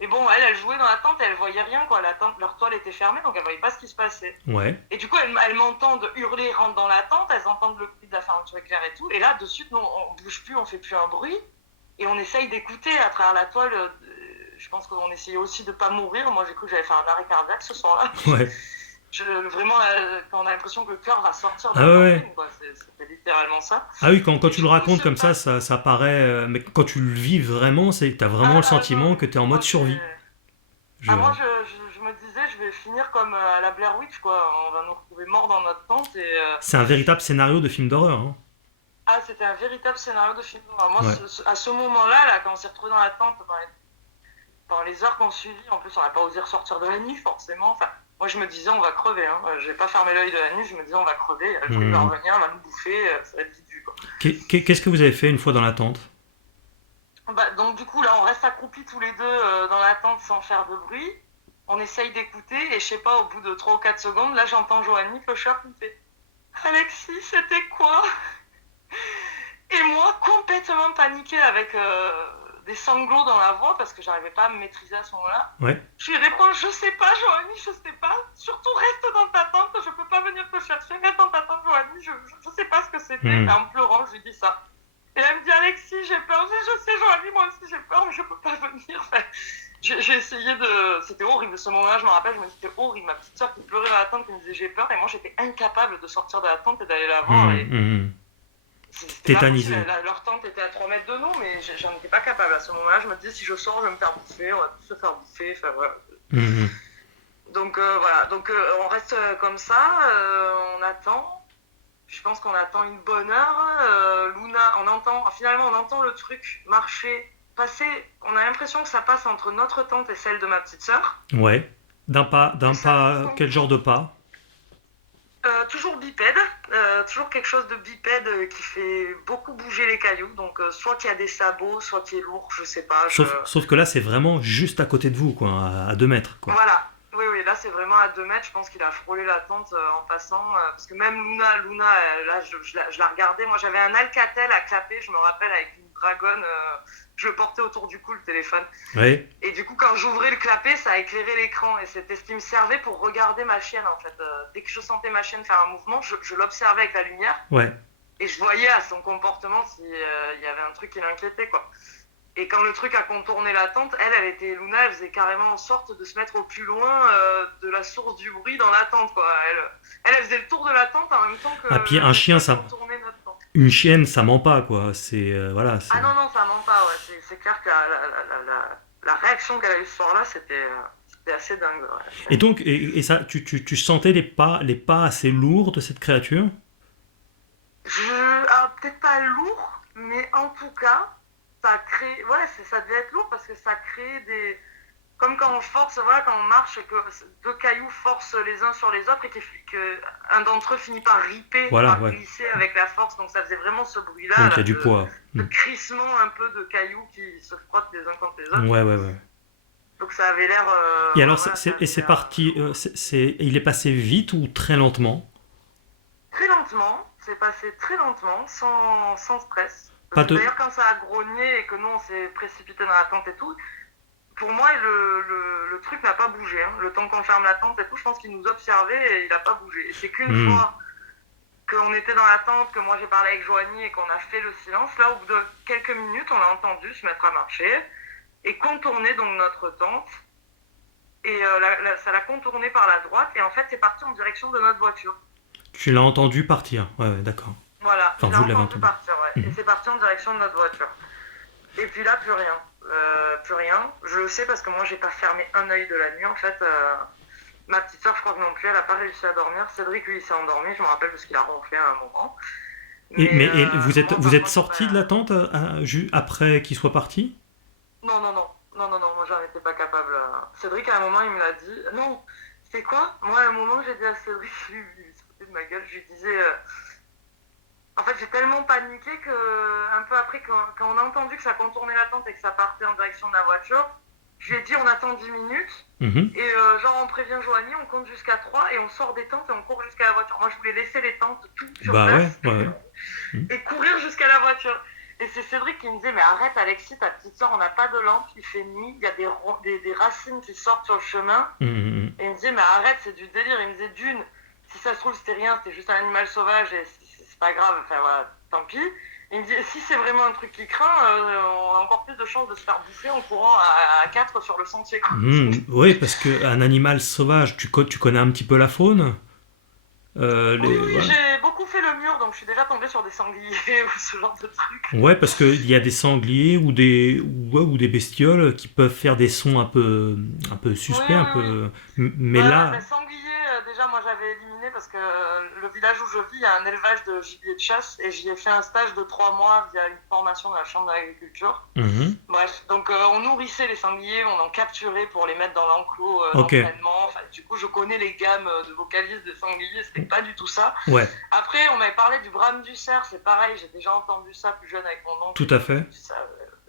Et bon, elle jouait dans la tente, elle voyait rien, quoi. Leur toile était fermée, donc elle voyait pas ce qui se passait. Ouais. Et du coup, elles m'entendent hurler, rentrent dans la tente, elles entendent le bruit de la fermeture éclair et tout. Et là, de suite, on bouge plus, on fait plus un bruit. Et on essaye d'écouter à travers la toile. Je pense qu'on essayait aussi de pas mourir. Moi, j'ai cru que j'allais faire un arrêt cardiaque ce soir-là. Ouais. Vraiment, quand on a l'impression que le cœur va sortir de la poitrine, quoi. C'était littéralement ça. Ah oui, quand tu le racontes comme ça paraît... mais quand tu le vis vraiment, t'as vraiment le sentiment que t'es en mode survie. Moi, je me disais, je vais finir comme à la Blair Witch, quoi. On va nous retrouver morts dans notre tente. C'est un véritable scénario de film d'horreur. Hein. Ah, c'était un véritable scénario de film d'horreur. Moi, à ce moment-là, quand on s'est retrouvés dans la tente, pendant les heures qu'on suivit, en plus, on n'a pas osé ressortir de la nuit, forcément. Enfin, moi, je me disais, on va crever. Hein. Je n'ai pas fermé l'œil de la nuit, je me disais, on va crever. Le truc va revenir, on va nous bouffer, ça va être vidu, quoi. Qu'est-ce que vous avez fait une fois dans la tente? Donc, du coup, là, on reste accroupis tous les deux dans la tente sans faire de bruit. On essaye d'écouter, et je sais pas, au bout de 3 ou 4 secondes, là, j'entends Joanie Fleischer qui me fait « Alexis, c'était quoi ?» Et moi, complètement paniquée avec des sanglots dans la voix parce que j'arrivais pas à me maîtriser à ce moment-là. Ouais. Je lui réponds, je sais pas, Joanie, je sais pas. Surtout reste dans ta tente, je peux pas venir te chercher. Reste dans ta tente, Joanie, je sais pas ce que c'était. Et en pleurant, je lui dis ça. Et elle me dit, Alexis, j'ai peur. Je sais, Joanie, moi aussi j'ai peur, mais je peux pas venir. Enfin, j'ai essayé de... C'était horrible, ce moment-là, je me rappelle, je me dis, c'était horrible. Ma petite soeur qui pleurait dans la tente, qui me disait, j'ai peur. Et moi, j'étais incapable de sortir de la tente et d'aller la voir. Tétanisé. Leur tente était à 3 mètres de nous, mais j'en étais pas capable. À ce moment-là, je me disais, si je sors, je vais me faire bouffer, on va tous se faire bouffer. Enfin, voilà. Donc, voilà. Donc, on reste comme ça, on attend. Je pense qu'on attend une bonne heure. Luna, finalement, on entend le truc marcher, passer. On a l'impression que ça passe entre notre tente et celle de ma petite sœur. Ouais. D'un pas, quel genre de pas? Toujours bipède, toujours quelque chose de bipède qui fait beaucoup bouger les cailloux. Donc, soit qu'il y a des sabots, soit qu'il est lourd, je sais pas. Sauf que là, c'est vraiment juste à côté de vous, quoi, à 2 mètres. Quoi. Voilà. Oui, là c'est vraiment à 2 mètres. Je pense qu'il a frôlé la tente en passant. Parce que même Luna là je la regardais. Moi j'avais un Alcatel à clapper, je me rappelle, avec une dragonne. Je le portais autour du cou, le téléphone. Ouais. Et du coup, quand j'ouvrais le clapet, ça a éclairé l'écran. Et c'était ce qui me servait pour regarder ma chienne en fait. Dès que je sentais ma chienne faire un mouvement, je l'observais avec la lumière. Ouais. Et je voyais à son comportement s'il y avait un truc qui l'inquiétait, quoi. Et quand le truc a contourné la tente, Luna, elle faisait carrément en sorte de se mettre au plus loin de la source du bruit dans la tente, quoi. Elle faisait le tour de la tente en même temps que... Ah, puis un chien, ça... Une chienne, ça ment pas, quoi. Voilà, Ah non, ça ment pas, ouais. C'est clair que la réaction qu'elle a eue ce soir-là, c'était assez dingue, ouais. Et donc, et ça, tu sentais les pas assez lourds de cette créature? Peut-être pas lourd, mais en tout cas... ça devait être lourd parce que ça crée des... Comme quand on force, voilà, quand on marche, que 2 cailloux forcent les uns sur les autres et qu'un d'entre eux finit par riper, par glisser avec la force. Donc ça faisait vraiment ce bruit-là. Donc il y a du poids. De crissement un peu de cailloux qui se frottent les uns contre les autres. Ouais. Donc ça avait l'air... et alors, c'est parti... il est passé vite ou très lentement? Très lentement. C'est passé très lentement, sans stress. D'ailleurs, quand ça a grogné et que nous, on s'est précipité dans la tente et tout, pour moi, le truc n'a pas bougé. Hein. Le temps qu'on ferme la tente et tout, je pense qu'il nous observait et il n'a pas bougé. Et c'est qu'une fois qu'on était dans la tente, que moi j'ai parlé avec Joanie et qu'on a fait le silence, là, au bout de quelques minutes, on l'a entendu se mettre à marcher et contourner donc notre tente. Et ça l'a contourné par la droite et en fait, c'est parti en direction de notre voiture. Tu l'as entendu partir, ouais, d'accord. Voilà, enfin, vous l'avez entendu partir, ouais. Et c'est parti en direction de notre voiture. Et puis là, plus rien. Plus rien. Je le sais parce que moi, j'ai pas fermé un œil de la nuit. En fait, ma petite soeur, je crois que non plus, elle a pas réussi à dormir. Cédric, lui, il s'est endormi. Je me rappelle parce qu'il a ronflé à un moment. Mais vous êtes sortis de la tente après qu'il soit parti? Non. Moi, j'en étais pas capable. Cédric, à un moment, il me l'a dit. Non, c'est quoi? Moi, à un moment, j'ai dit à Cédric, il sortait de ma gueule, je lui disais... En fait, j'ai tellement paniqué qu'un peu après, quand on a entendu que ça contournait la tente et que ça partait en direction de la voiture, je lui ai dit on attend 10 minutes. Et on prévient Joanie, on compte jusqu'à 3 et on sort des tentes et on court jusqu'à la voiture. Moi, je voulais laisser les tentes tout sur place et courir jusqu'à la voiture. Et c'est Cédric qui me disait mais arrête Alexis, ta petite soeur, on n'a pas de lampe, il fait nuit, il y a des racines qui sortent sur le chemin. Et il me disait mais arrête, c'est du délire. Il me disait d'une, si ça se trouve c'était rien, c'était juste un animal sauvage et c'est pas grave, enfin voilà, tant pis. Il me dit, si c'est vraiment un truc qui craint, on a encore plus de chances de se faire bouffer en courant à 4 sur le sentier. Oui, parce qu'un animal sauvage, tu connais un petit peu la faune? Oui, j'ai beaucoup fait le mur, donc je suis déjà tombée sur des sangliers ou ce genre de trucs. Ouais, parce qu'il y a des sangliers ou des bestioles qui peuvent faire des sons un peu suspects, mais là... Les sangliers, déjà, moi j'avais éliminé parce que le village où je vis, il y a un élevage de gibier de chasse et j'y ai fait un stage de 3 mois via une formation de la Chambre d'agriculture. Mhm. Bref, donc on nourrissait les sangliers, on en capturait pour les mettre dans l'enclos Ok. d'entraînement. Enfin, du coup, je connais les gammes de vocalises des sangliers, c'était pas du tout ça. Ouais, Après, on m'avait parlé du brame du cerf, c'est pareil, j'ai déjà entendu ça plus jeune avec mon oncle. tout à fait.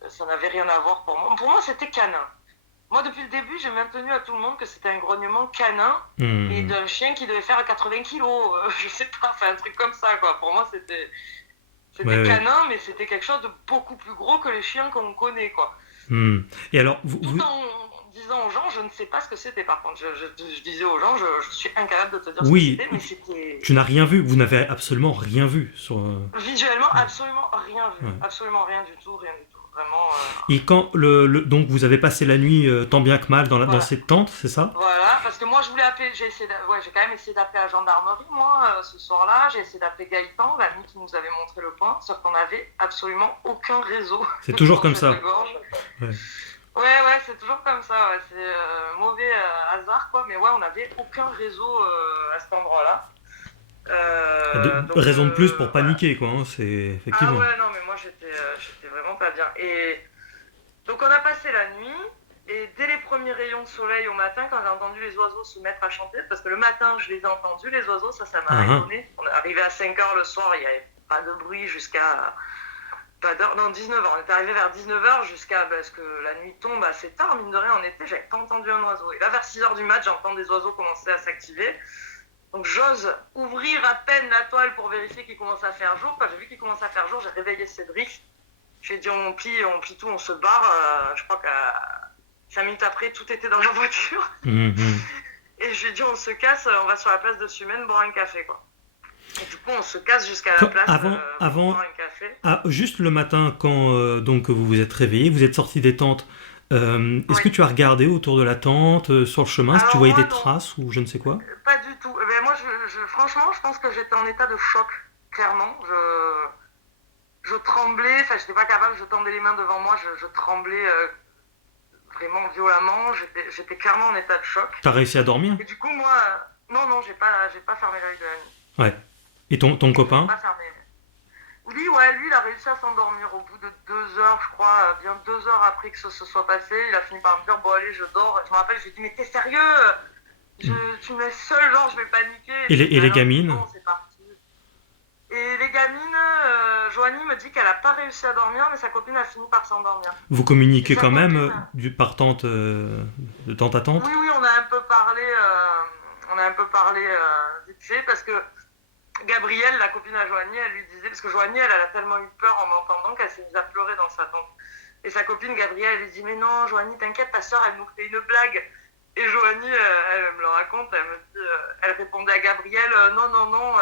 Ça n'avait rien à voir pour moi. Pour moi, c'était canin. Moi, depuis le début, j'ai maintenu à tout le monde que c'était un grognement canin et Mhm. d'un chien qui devait faire 80 kilos. Je sais pas, enfin, un truc comme ça, quoi. Pour moi, Ouais, c'était ouais. canin, mais c'était quelque chose de beaucoup plus gros que les chiens qu'on connaît, quoi. Mhm. Et alors, Tout en disant aux gens, je ne sais pas ce que c'était, par contre. Je disais aux gens, je suis incapable de te dire ce que oui, c'était, mais c'était tu n'as rien vu, vous n'avez absolument rien vu sur. visuellement absolument rien vu. Ouais. Absolument rien du tout, rien du tout. Vraiment. Et quand donc vous avez passé la nuit tant bien que mal dans Voilà. cette tente, c'est ça? Voilà, parce que moi je voulais appeler, j'ai quand même essayé d'appeler la gendarmerie, moi, ce soir-là. J'ai essayé d'appeler Gaëtan, l'ami qui nous avait montré le point, sauf qu'on n'avait absolument aucun réseau. C'est toujours comme sur ça. cette gorge. Ouais. Ouais, c'est toujours comme ça, ouais. C'est mauvais hasard, quoi. Mais ouais, on n'avait aucun réseau à cet endroit-là. Donc, Raison de plus pour voilà. paniquer, quoi. Hein, c'est Ah effectivement. ouais, non, mais moi j'étais vraiment pas bien. Et donc on a passé la nuit, et dès les premiers rayons de soleil au matin, quand j'ai entendu les oiseaux se mettre à chanter, parce que le matin je les ai entendus, les oiseaux, ça m'a étonné. On est arrivé à 5h le soir, il n'y avait pas de bruit jusqu'à. Pas d'heure, non, 19h. On est arrivé vers 19h jusqu'à. Parce que la nuit tombe assez tard, mine de rien, en été, j'avais pas entendu un oiseau. Et là, vers 6h du mat, j'entends des oiseaux commencer à s'activer. Donc j'ose ouvrir à peine la toile pour vérifier qu'il commence à faire jour. Quand j'ai vu qu'il commence à faire jour, j'ai réveillé Cédric. J'ai dit on plie tout, on se barre. Je crois qu'à 5 minutes après, tout était dans la voiture. Mhm. Et je lui ai dit on se casse, on va sur la place de Sumène boire un café, quoi. Et du coup, on se casse jusqu'à la place pour boire un café. Juste le matin, quand donc vous vous êtes réveillé, vous êtes sorti des tentes. Est-ce que tu as regardé autour de la tente, sur le chemin, si tu voyais des traces ou je ne sais quoi? Pas du tout. Ben, moi, franchement, je pense que j'étais en état de choc, clairement. Je tremblais, enfin, j'étais pas capable, je tendais les mains devant moi, je tremblais vraiment violemment. J'étais clairement en état de choc. T'as réussi à dormir? Et du coup, moi, non, j'ai pas fermé l'œil de la nuit. Ouais. Et ton copain? Pas fermé. Oui, ouais, lui, il a réussi à s'endormir au bout de 2 heures, je crois, bien 2 heures après que ce se soit passé. Il a fini par me dire, bon, allez, je dors. Je me rappelle, je lui ai dit, mais t'es sérieux? Tu me laisses seul, genre, je vais paniquer. Et les gamines? Bon, c'est parti. Et les gamines, Joanie me dit qu'elle n'a pas réussi à dormir, mais sa copine a fini par s'endormir. Vous communiquez quand même par tente, de tente à tente? Oui, on a un peu parlé vite fait, parce que Gabrielle, la copine à Joanie, elle lui disait, parce que Joanie, elle a tellement eu peur en m'entendant qu'elle s'est mise à pleurer dans sa tente. Et sa copine Gabrielle, elle lui dit, mais non, Joanie, t'inquiète, ta soeur, elle nous fait une blague. Et Joanie, elle me le raconte, elle me dit, elle répondait à Gabrielle, non,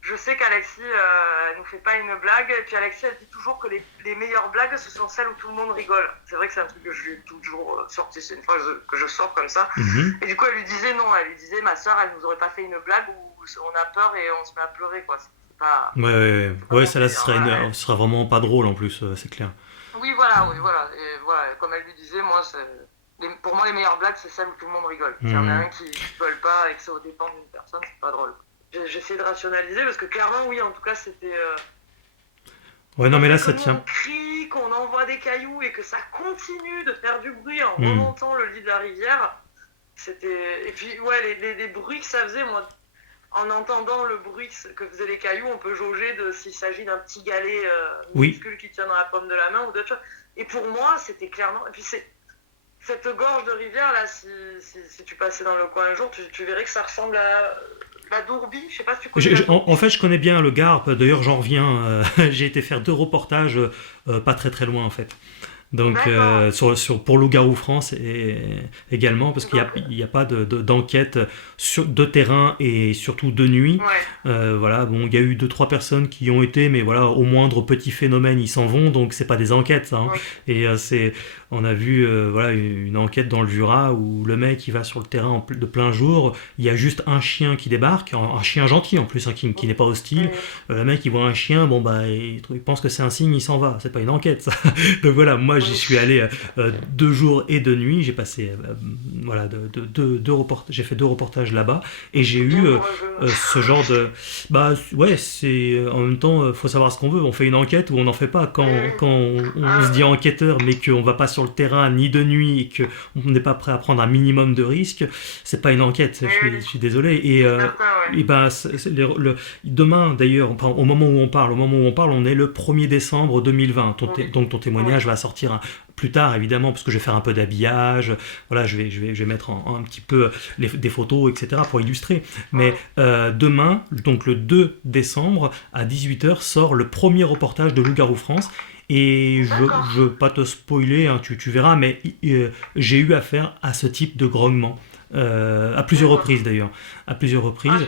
je sais qu'Alexis, elle nous fait pas une blague. Et puis Alexis, elle dit toujours que les meilleures blagues, ce sont celles où tout le monde rigole. C'est vrai que c'est un truc que je lui ai toujours sorti, c'est une phrase que je sors comme ça. Mhm. Et du coup, elle lui disait non, elle lui disait, ma soeur, elle nous aurait pas fait une blague où on a peur et on se met à pleurer, quoi. C'est pas. Ouais, ça là, ce sera vraiment pas drôle en plus, c'est clair. Oui, voilà. Et voilà, comme elle lui disait, moi, pour moi, les meilleures blagues, c'est celles où tout le monde rigole. S'il y en a un qui rigole pas et que c'est au dépend d'une personne, c'est pas drôle. J'essaie de rationaliser parce que clairement, oui, en tout cas, c'était. Ouais, non, mais là, que ça nous, tient. on crie, qu'on envoie des cailloux et que ça continue de faire du bruit en remontant le lit de la rivière. C'était. Et puis, ouais, les bruits que ça faisait, moi. En entendant le bruit que faisaient les cailloux, on peut jauger de s'il s'agit d'un petit galet minuscule qui tient dans la paume de la main ou d'autres choses. Et pour moi, c'était clairement. Et puis cette gorge de rivière, là, si tu passais dans le coin un jour, tu verrais que ça ressemble à la Dourbie. Je sais pas si tu connais. En fait, je connais bien le Gard. D'ailleurs, j'en reviens. J'ai été faire 2 reportages pas très très loin, en fait. Donc, pour Loup-Garou France également, parce qu'il n'y a pas d'enquête de terrain et surtout de nuit. Ouais. Voilà, bon, il y a eu 2-3 personnes qui y ont été, mais voilà, au moindre petit phénomène, ils s'en vont, donc c'est pas des enquêtes, ça. Hein. Oui. Et on a vu voilà, une enquête dans le Jura où le mec il va sur le terrain de plein jour, il y a juste un chien qui débarque, un chien gentil en plus, hein, qui n'est pas hostile. Oui. Le mec il voit un chien, bon bah il pense que c'est un signe, il s'en va. C'est pas une enquête, ça. Donc voilà, moi j'y suis allé 2 jours et 2 nuits. J'ai passé voilà, j'ai fait 2 reportages là-bas et j'ai eu ce genre de... Bah ouais, c'est en même temps, faut savoir ce qu'on veut. On fait une enquête ou on n'en fait pas. Quand on se dit enquêteur, mais qu'on va pas sur le terrain ni de nuit et qu'on n'est pas prêt à prendre un minimum de risques, c'est pas une enquête. Je suis désolé. Et ben, demain d'ailleurs, enfin, au moment où on parle, on est le 1er décembre 2020. Donc ton témoignage va sortir plus tard, évidemment, parce que je vais faire un peu d'habillage. Voilà, je vais mettre un petit peu des photos, etc. pour illustrer. Mais demain, donc le 2 décembre, à 18h, sort le premier reportage de Loup-Garou France. Et je veux pas te spoiler, hein, tu verras, mais j'ai eu affaire à ce type de grognement. À plusieurs reprises d'ailleurs. À plusieurs reprises.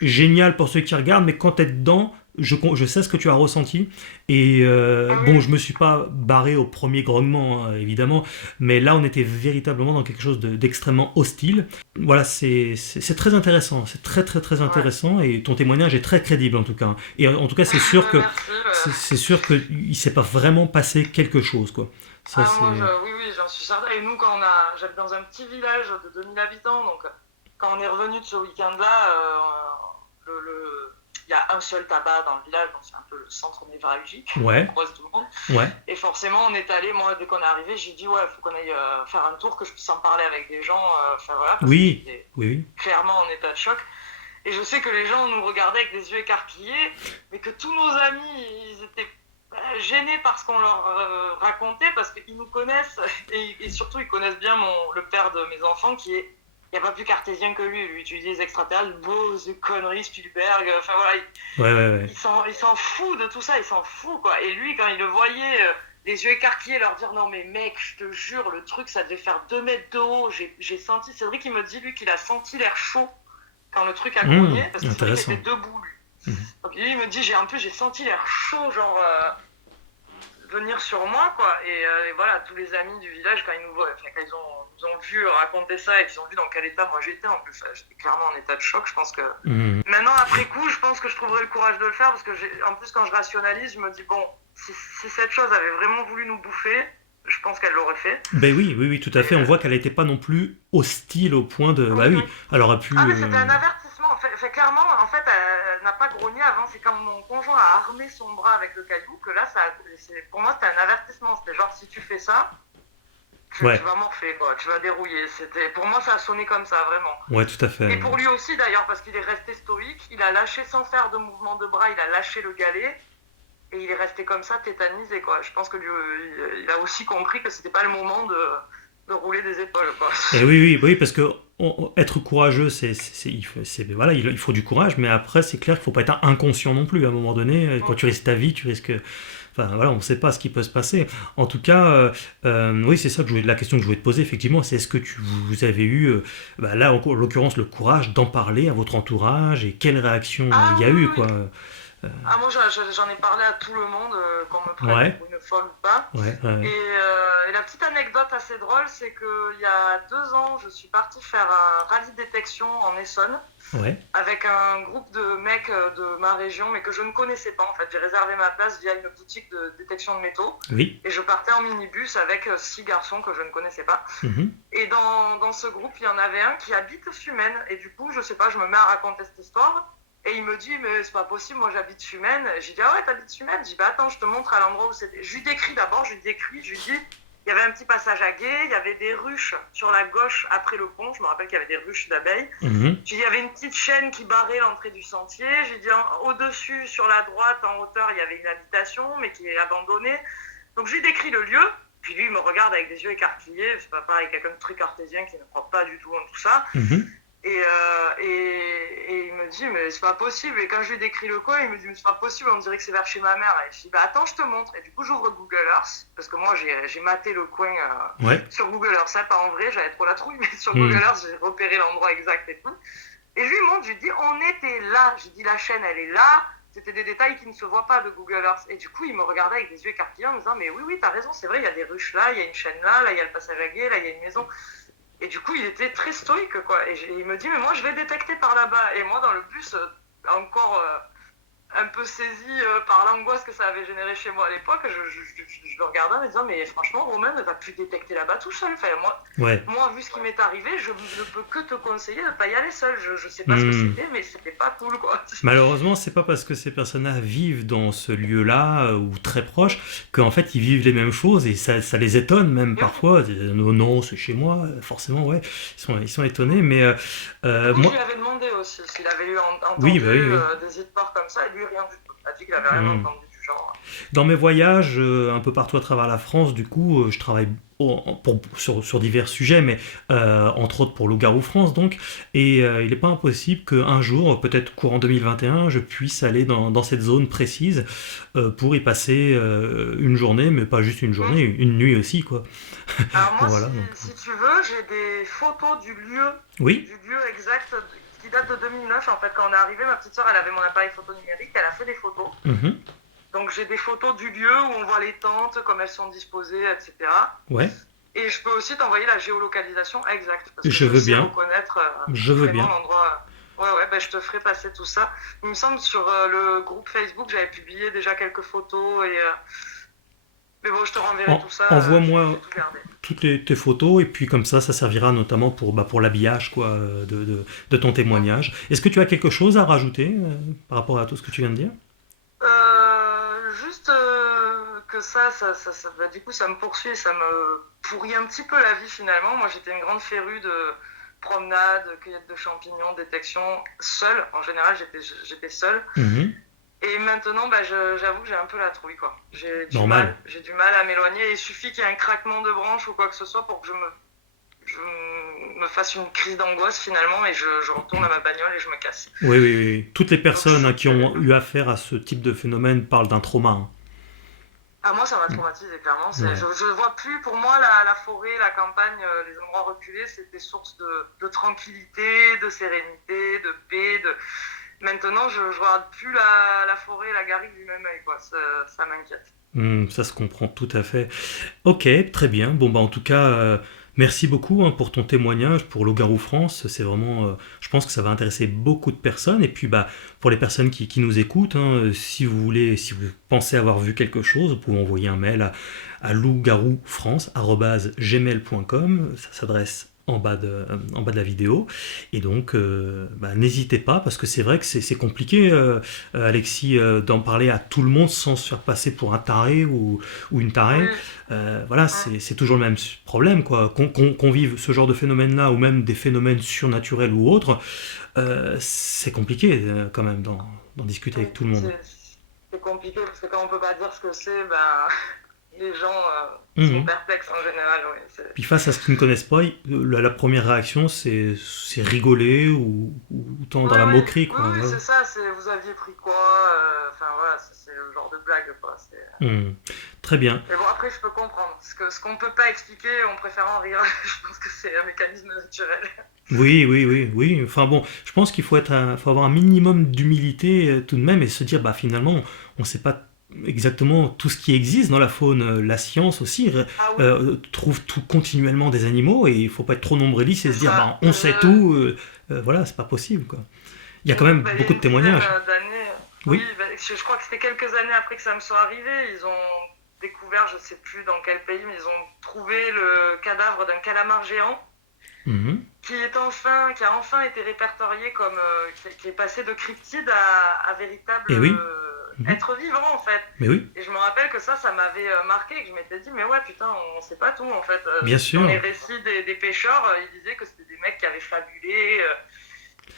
Génial pour ceux qui regardent, mais quand t'es dedans, je sais ce que tu as ressenti. Et bon, je me suis pas barré au premier grognement, hein, évidemment, mais là on était véritablement dans quelque chose d'extrêmement hostile. Voilà, c'est très intéressant, c'est très très très intéressant, et ton témoignage est très crédible en tout cas. Et en tout cas, c'est sûr que il s'est pas vraiment passé quelque chose, quoi. Ça, oui, j'en suis certain. Et nous, j'habite dans un petit village de 2000 habitants, donc quand on est revenu de ce week-end-là, il y a un seul tabac dans le village, donc c'est un peu le centre névralgique, ouais. On croise tout le monde. Ouais. Et forcément, on est allé, moi, dès qu'on est arrivé, j'ai dit, ouais, il faut qu'on aille faire un tour, que je puisse en parler avec des gens, voilà, parce oui. Clairement en état de choc. Et je sais que les gens nous regardaient avec des yeux écarquillés, mais que tous nos amis, ils étaient gênés par ce qu'on leur racontait, parce qu'ils nous connaissent, et surtout ils connaissent bien le père de mes enfants, qui est, il n'y a pas plus cartésien que lui utilise les extraterrestres, Bose, conneries, Spielberg, enfin voilà, ouais. il s'en fout de tout ça, il s'en fout, quoi. Et lui, quand il le voyait, les yeux écarquillés, leur dire, non mais mec, je te jure, le truc, ça devait faire 2 mètres de haut, j'ai senti, Cédric, il me dit, lui, qu'il a senti l'air chaud quand le truc a grogné, parce que Cédric était debout, lui. Donc lui, il me dit, j'ai senti l'air chaud, genre... venir sur moi, quoi. Et voilà, tous les amis du village, quand ils nous ont vu raconter ça et qu'ils ont vu dans quel état moi j'étais, en plus, j'étais clairement en état de choc. Je pense que maintenant, après coup, je pense que je trouverai le courage de le faire, parce que en plus, quand je rationalise, je me dis, bon, si cette chose avait vraiment voulu nous bouffer, je pense qu'elle l'aurait fait. Ben oui, tout à fait. On voit qu'elle n'était pas non plus hostile au point de... Bah oui, elle aurait pu... Ah, mais c'était un avertissement. Clairement, en fait, elle n'a pas grogné avant. C'est quand mon conjoint a armé son bras avec le caillou que là, pour moi, c'était un avertissement. C'était genre, si tu fais ça, tu vas morfler, quoi. Tu vas dérouiller. Pour moi, ça a sonné comme ça, vraiment. Ouais, tout à fait. Et pour lui aussi, d'ailleurs, parce qu'il est resté stoïque. Il a lâché sans faire de mouvement de bras. Il a lâché le galet. Et il est resté comme ça, tétanisé, quoi. Je pense que lui, il a aussi compris que c'était pas le moment de rouler des épaules, quoi. Et oui, parce que être courageux, voilà, il faut du courage, mais après, c'est clair qu'il faut pas être inconscient non plus. À un moment donné, quand tu risques ta vie, tu risques... Enfin, voilà, on ne sait pas ce qui peut se passer. En tout cas, oui, c'est ça la question que je voulais te poser, effectivement, c'est est-ce que vous avez eu, là, en l'occurrence, le courage d'en parler à votre entourage, et quelle réaction il y a eu, quoi. Moi, j'en ai parlé à tout le monde, qu'on me prenne pour une folle ou pas. Et la petite anecdote assez drôle, c'est qu'il y a 2 ans, je suis partie faire un rallye de détection en Essonne, avec un groupe de mecs de ma région, mais que je ne connaissais pas, en fait. J'ai réservé ma place via une boutique de détection de métaux. Oui. Et je partais en minibus avec 6 garçons que je ne connaissais pas. Et dans ce groupe, il y en avait un qui habite Fumène. Et du coup, je sais pas, je me mets à raconter cette histoire. Et il me dit, mais c'est pas possible, moi j'habite Fumène. J'ai dit, ah ouais, t'habites Fumène? J'ai dit, bah attends, je te montre à l'endroit où c'était. Je lui décris d'abord, je lui dis, il y avait un petit passage à gué, il y avait des ruches sur la gauche après le pont, je me rappelle qu'il y avait des ruches d'abeilles. J'ai dit, il y avait une petite chaîne qui barrait l'entrée du sentier. J'ai dit, au-dessus, sur la droite, en hauteur, il y avait une habitation, mais qui est abandonnée. Donc je lui décris le lieu, puis lui, il me regarde avec des yeux écarquillés. C'est pas pareil, quelqu'un de très cartésien qui ne croit pas du tout en tout ça. Et il me dit, mais c'est pas possible. Et quand je lui ai décrit le coin, il me dit, mais c'est pas possible, on dirait que c'est vers chez ma mère. Et je dis, bah attends, je te montre. Et du coup, j'ouvre Google Earth, parce que moi, j'ai maté le coin sur Google Earth. Ça, pas en vrai, j'avais trop la trouille, mais sur Google Earth, j'ai repéré l'endroit exact et tout. Et je lui montre, je lui dis, on était là. J'ai dit, la chaîne, elle est là. C'était des détails qui ne se voient pas de Google Earth. Et du coup, il me regardait avec des yeux écarquillés en me disant, mais oui, t'as raison, c'est vrai, il y a des ruches là, il y a une chaîne là, il y a le passage à gué, là, il y a une maison. Et du coup, il était très stoïque, quoi. Et il me dit, mais moi, je vais détecter par là-bas. Et moi, dans le bus, encore un peu saisi par l'angoisse que ça avait généré chez moi à l'époque. Je le regardais en me disant, mais franchement, Romain ne va plus détecter là-bas tout seul. Enfin, Ouais. moi, vu ce qui m'est arrivé, je ne peux que te conseiller de ne pas y aller seul. Je sais pas ce que c'était, mais c'était pas cool, quoi. Malheureusement, c'est pas parce que ces personnes-là vivent dans ce lieu-là ou très proche qu'en fait ils vivent les mêmes choses et ça les étonne même Et oui, parfois. Ils disent, non, non, c'est chez moi, forcément, ouais. Ils sont étonnés, mais du coup, je moi, lui avais demandé aussi s'il avait eu oui, entendu bah oui, oui. des histoires comme ça, et lui, rien du tout. Il a dit qu'il avait rien Hmm. entendu du genre. Dans mes voyages un peu partout à travers la France, du coup, je travaille sur divers sujets, mais entre autres pour Loup-Garou France, donc, et il n'est pas impossible qu'un jour, peut-être courant 2021, je puisse aller dans cette zone précise pour y passer une journée, mais pas juste une journée, une nuit aussi, quoi. Alors moi, Voilà, donc. si tu veux, j'ai des photos Oui. du lieu exact qui date de 2009. En fait, quand on est arrivé, ma petite soeur, elle avait mon appareil photo numérique, elle a fait des photos. Mhm. Donc j'ai des photos du lieu où on voit les tentes, comme elles sont disposées, etc. Ouais, Et je peux aussi t'envoyer la géolocalisation exacte, parce que je je veux sais bien. reconnaître Je veux vraiment bien. l'endroit. Ouais, ben, je te ferai passer tout ça. Il me semble sur le groupe Facebook, j'avais publié déjà quelques photos. Mais bon, je te renverrai tout ça, j'ai Envoie-moi tout gardé. toutes tes photos et puis comme ça servira notamment pour l'habillage quoi, de ton témoignage. Est-ce que tu as quelque chose à rajouter par rapport à tout ce que tu viens de dire? Juste que bah, du coup, ça me poursuit et ça me pourrit un petit peu la vie finalement. Moi, j'étais une grande férue de promenade, cueillette de champignons, détection, seule. En général, j'étais seule. Mhm. Et maintenant, bah, j'avoue que j'ai un peu la trouille, quoi. Normal. J'ai du mal à m'éloigner. Il suffit qu'il y ait un craquement de branche ou quoi que ce soit pour que je me fasse une crise d'angoisse finalement et je retourne à ma bagnole et je me casse. Oui, oui, oui. Toutes les Donc, personnes qui ont eu affaire à ce type de phénomène parlent d'un trauma. ah, moi, ça m'a traumatisé, clairement. Ouais. Je vois plus, pour moi, la forêt, la campagne, les endroits reculés, c'était source de tranquillité, de sérénité, de paix. Maintenant, je regarde plus la forêt, la garrigue du même œil, quoi. Ça m'inquiète. Ça se comprend tout à fait. Ok, très bien. Bon, bah, en tout cas, merci beaucoup pour ton témoignage pour Loup-Garou France. C'est vraiment, je pense que ça va intéresser beaucoup de personnes. Et puis, bah, pour les personnes qui nous écoutent, si vous voulez, si vous pensez avoir vu quelque chose, vous pouvez envoyer un mail à loup-garou-france@gmail.com. Ça s'adresse en bas de la vidéo. Et donc, bah, n'hésitez pas, parce que c'est vrai que c'est compliqué, Alexis, d'en parler à tout le monde sans se faire passer pour un taré ou une tarée. Oui, Voilà, hein, c'est toujours le même problème, quoi. Qu'on vive ce genre de phénomène-là, ou même des phénomènes surnaturels ou autres, c'est compliqué quand même d'en discuter oui. avec tout le monde. C'est compliqué parce que quand on peut pas dire ce que c'est, ben, les gens sont Mhm. perplexes en général. Oui, Puis face à ce qu'ils ne connaissent pas, la première réaction, c'est rigoler ou tendre dans oui, la oui, moquerie, oui, quoi. oui, Voilà. c'est ça. Vous aviez pris quoi enfin voilà, c'est le genre de blague, quoi. Mhm. Très bien. Mais bon, après, je peux comprendre. Ce qu'on peut pas expliquer, on préfère en rire. Je pense que c'est un mécanisme naturel. Oui, oui, oui, oui. Enfin bon, je pense qu'il faut avoir un minimum d'humilité tout de même et se dire, bah finalement, on ne sait pas exactement tout ce qui existe dans la faune. La science aussi Ah oui, trouve tout continuellement des animaux et il faut pas être trop nombriliste et c'est se dire, bah ça. on sait tout. Voilà, c'est pas possible, quoi. Il y a quand même Bah, il y a beaucoup de une dizaine témoignages. d'années, oui, Oui. bah, je crois que c'était quelques années après que ça me soit arrivé. Ils ont découvert, je sais plus dans quel pays, mais ils ont trouvé le cadavre d'un calamar géant Mhm. qui a enfin été répertorié comme qui est passé de cryptide à véritable Et oui. Mhm. être vivant en fait. Mais oui, Et je me rappelle que ça m'avait marqué et que je m'étais dit mais ouais putain on sait pas tout en fait. bien Dans les sûr. récits des pêcheurs, ils disaient que c'était des mecs qui avaient fabulé,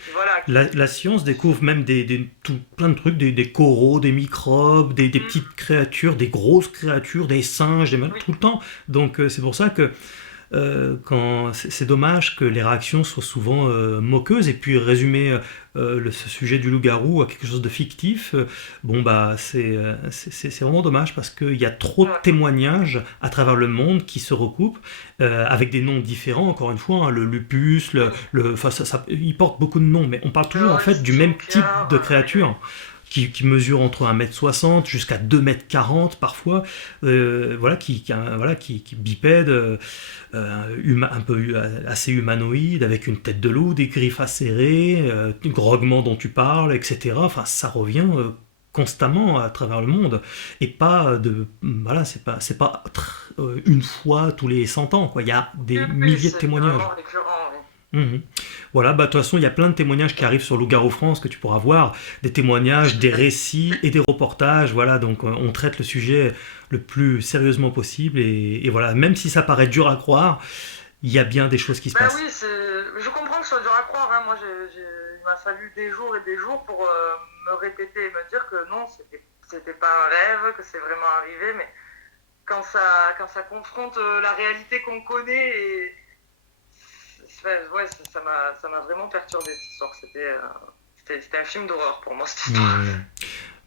et voilà La science découvre même plein de trucs, des coraux, des microbes, des Mm, petites créatures, des grosses créatures, des singes, oui, tout le temps. Donc c'est pour ça que c'est dommage que les réactions soient souvent moqueuses et puis résumer ce sujet du loup-garou à quelque chose de fictif, bon bah c'est vraiment dommage parce qu'il y a trop de ouais. témoignages à travers le monde qui se recoupent avec des noms différents, encore une fois, le lupus, Oui. enfin, ils portent beaucoup de noms, mais on parle toujours en fait du même type Stalker, de oui, oui. créature qui mesure entre 1,60 m jusqu'à 2,40 m parfois, voilà, qui bipède, un peu assez humanoïde, avec une tête de loup, des griffes acérées, du grognement dont tu parles, etc. Enfin, ça revient constamment à travers le monde et pas voilà, c'est pas une fois tous les 100 ans, quoi. Il y a Oui, des oui, milliers de c'est témoignages. vraiment récurrent, oui. Mhm. Voilà, bah, de toute façon, il y a plein de témoignages qui arrivent sur Loup-Garou France que tu pourras voir, des témoignages, des Super. récits et des reportages. Voilà, donc on traite le sujet le plus sérieusement possible et voilà, même si ça paraît dur à croire, il y a bien des choses qui se Ben passent. oui, je comprends que ce soit dur à croire, hein. Moi, il m'a fallu des jours et des jours pour me répéter et me dire que non, c'était pas un rêve, que c'est vraiment arrivé, mais quand ça confronte la réalité qu'on connaît, ouais, ça m'a vraiment perturbé cette histoire. C'était un film d'horreur pour moi, cette histoire. Mmh.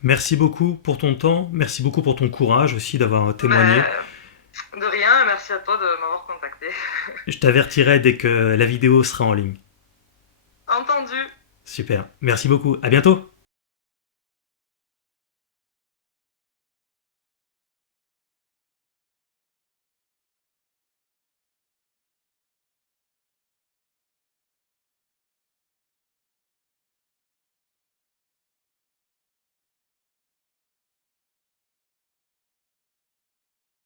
Merci beaucoup pour ton temps, merci beaucoup pour ton courage aussi d'avoir témoigné. Ben, de rien, merci à toi de m'avoir contacté. Je t'avertirai dès que la vidéo sera en ligne. Entendu. Super, merci beaucoup, à bientôt.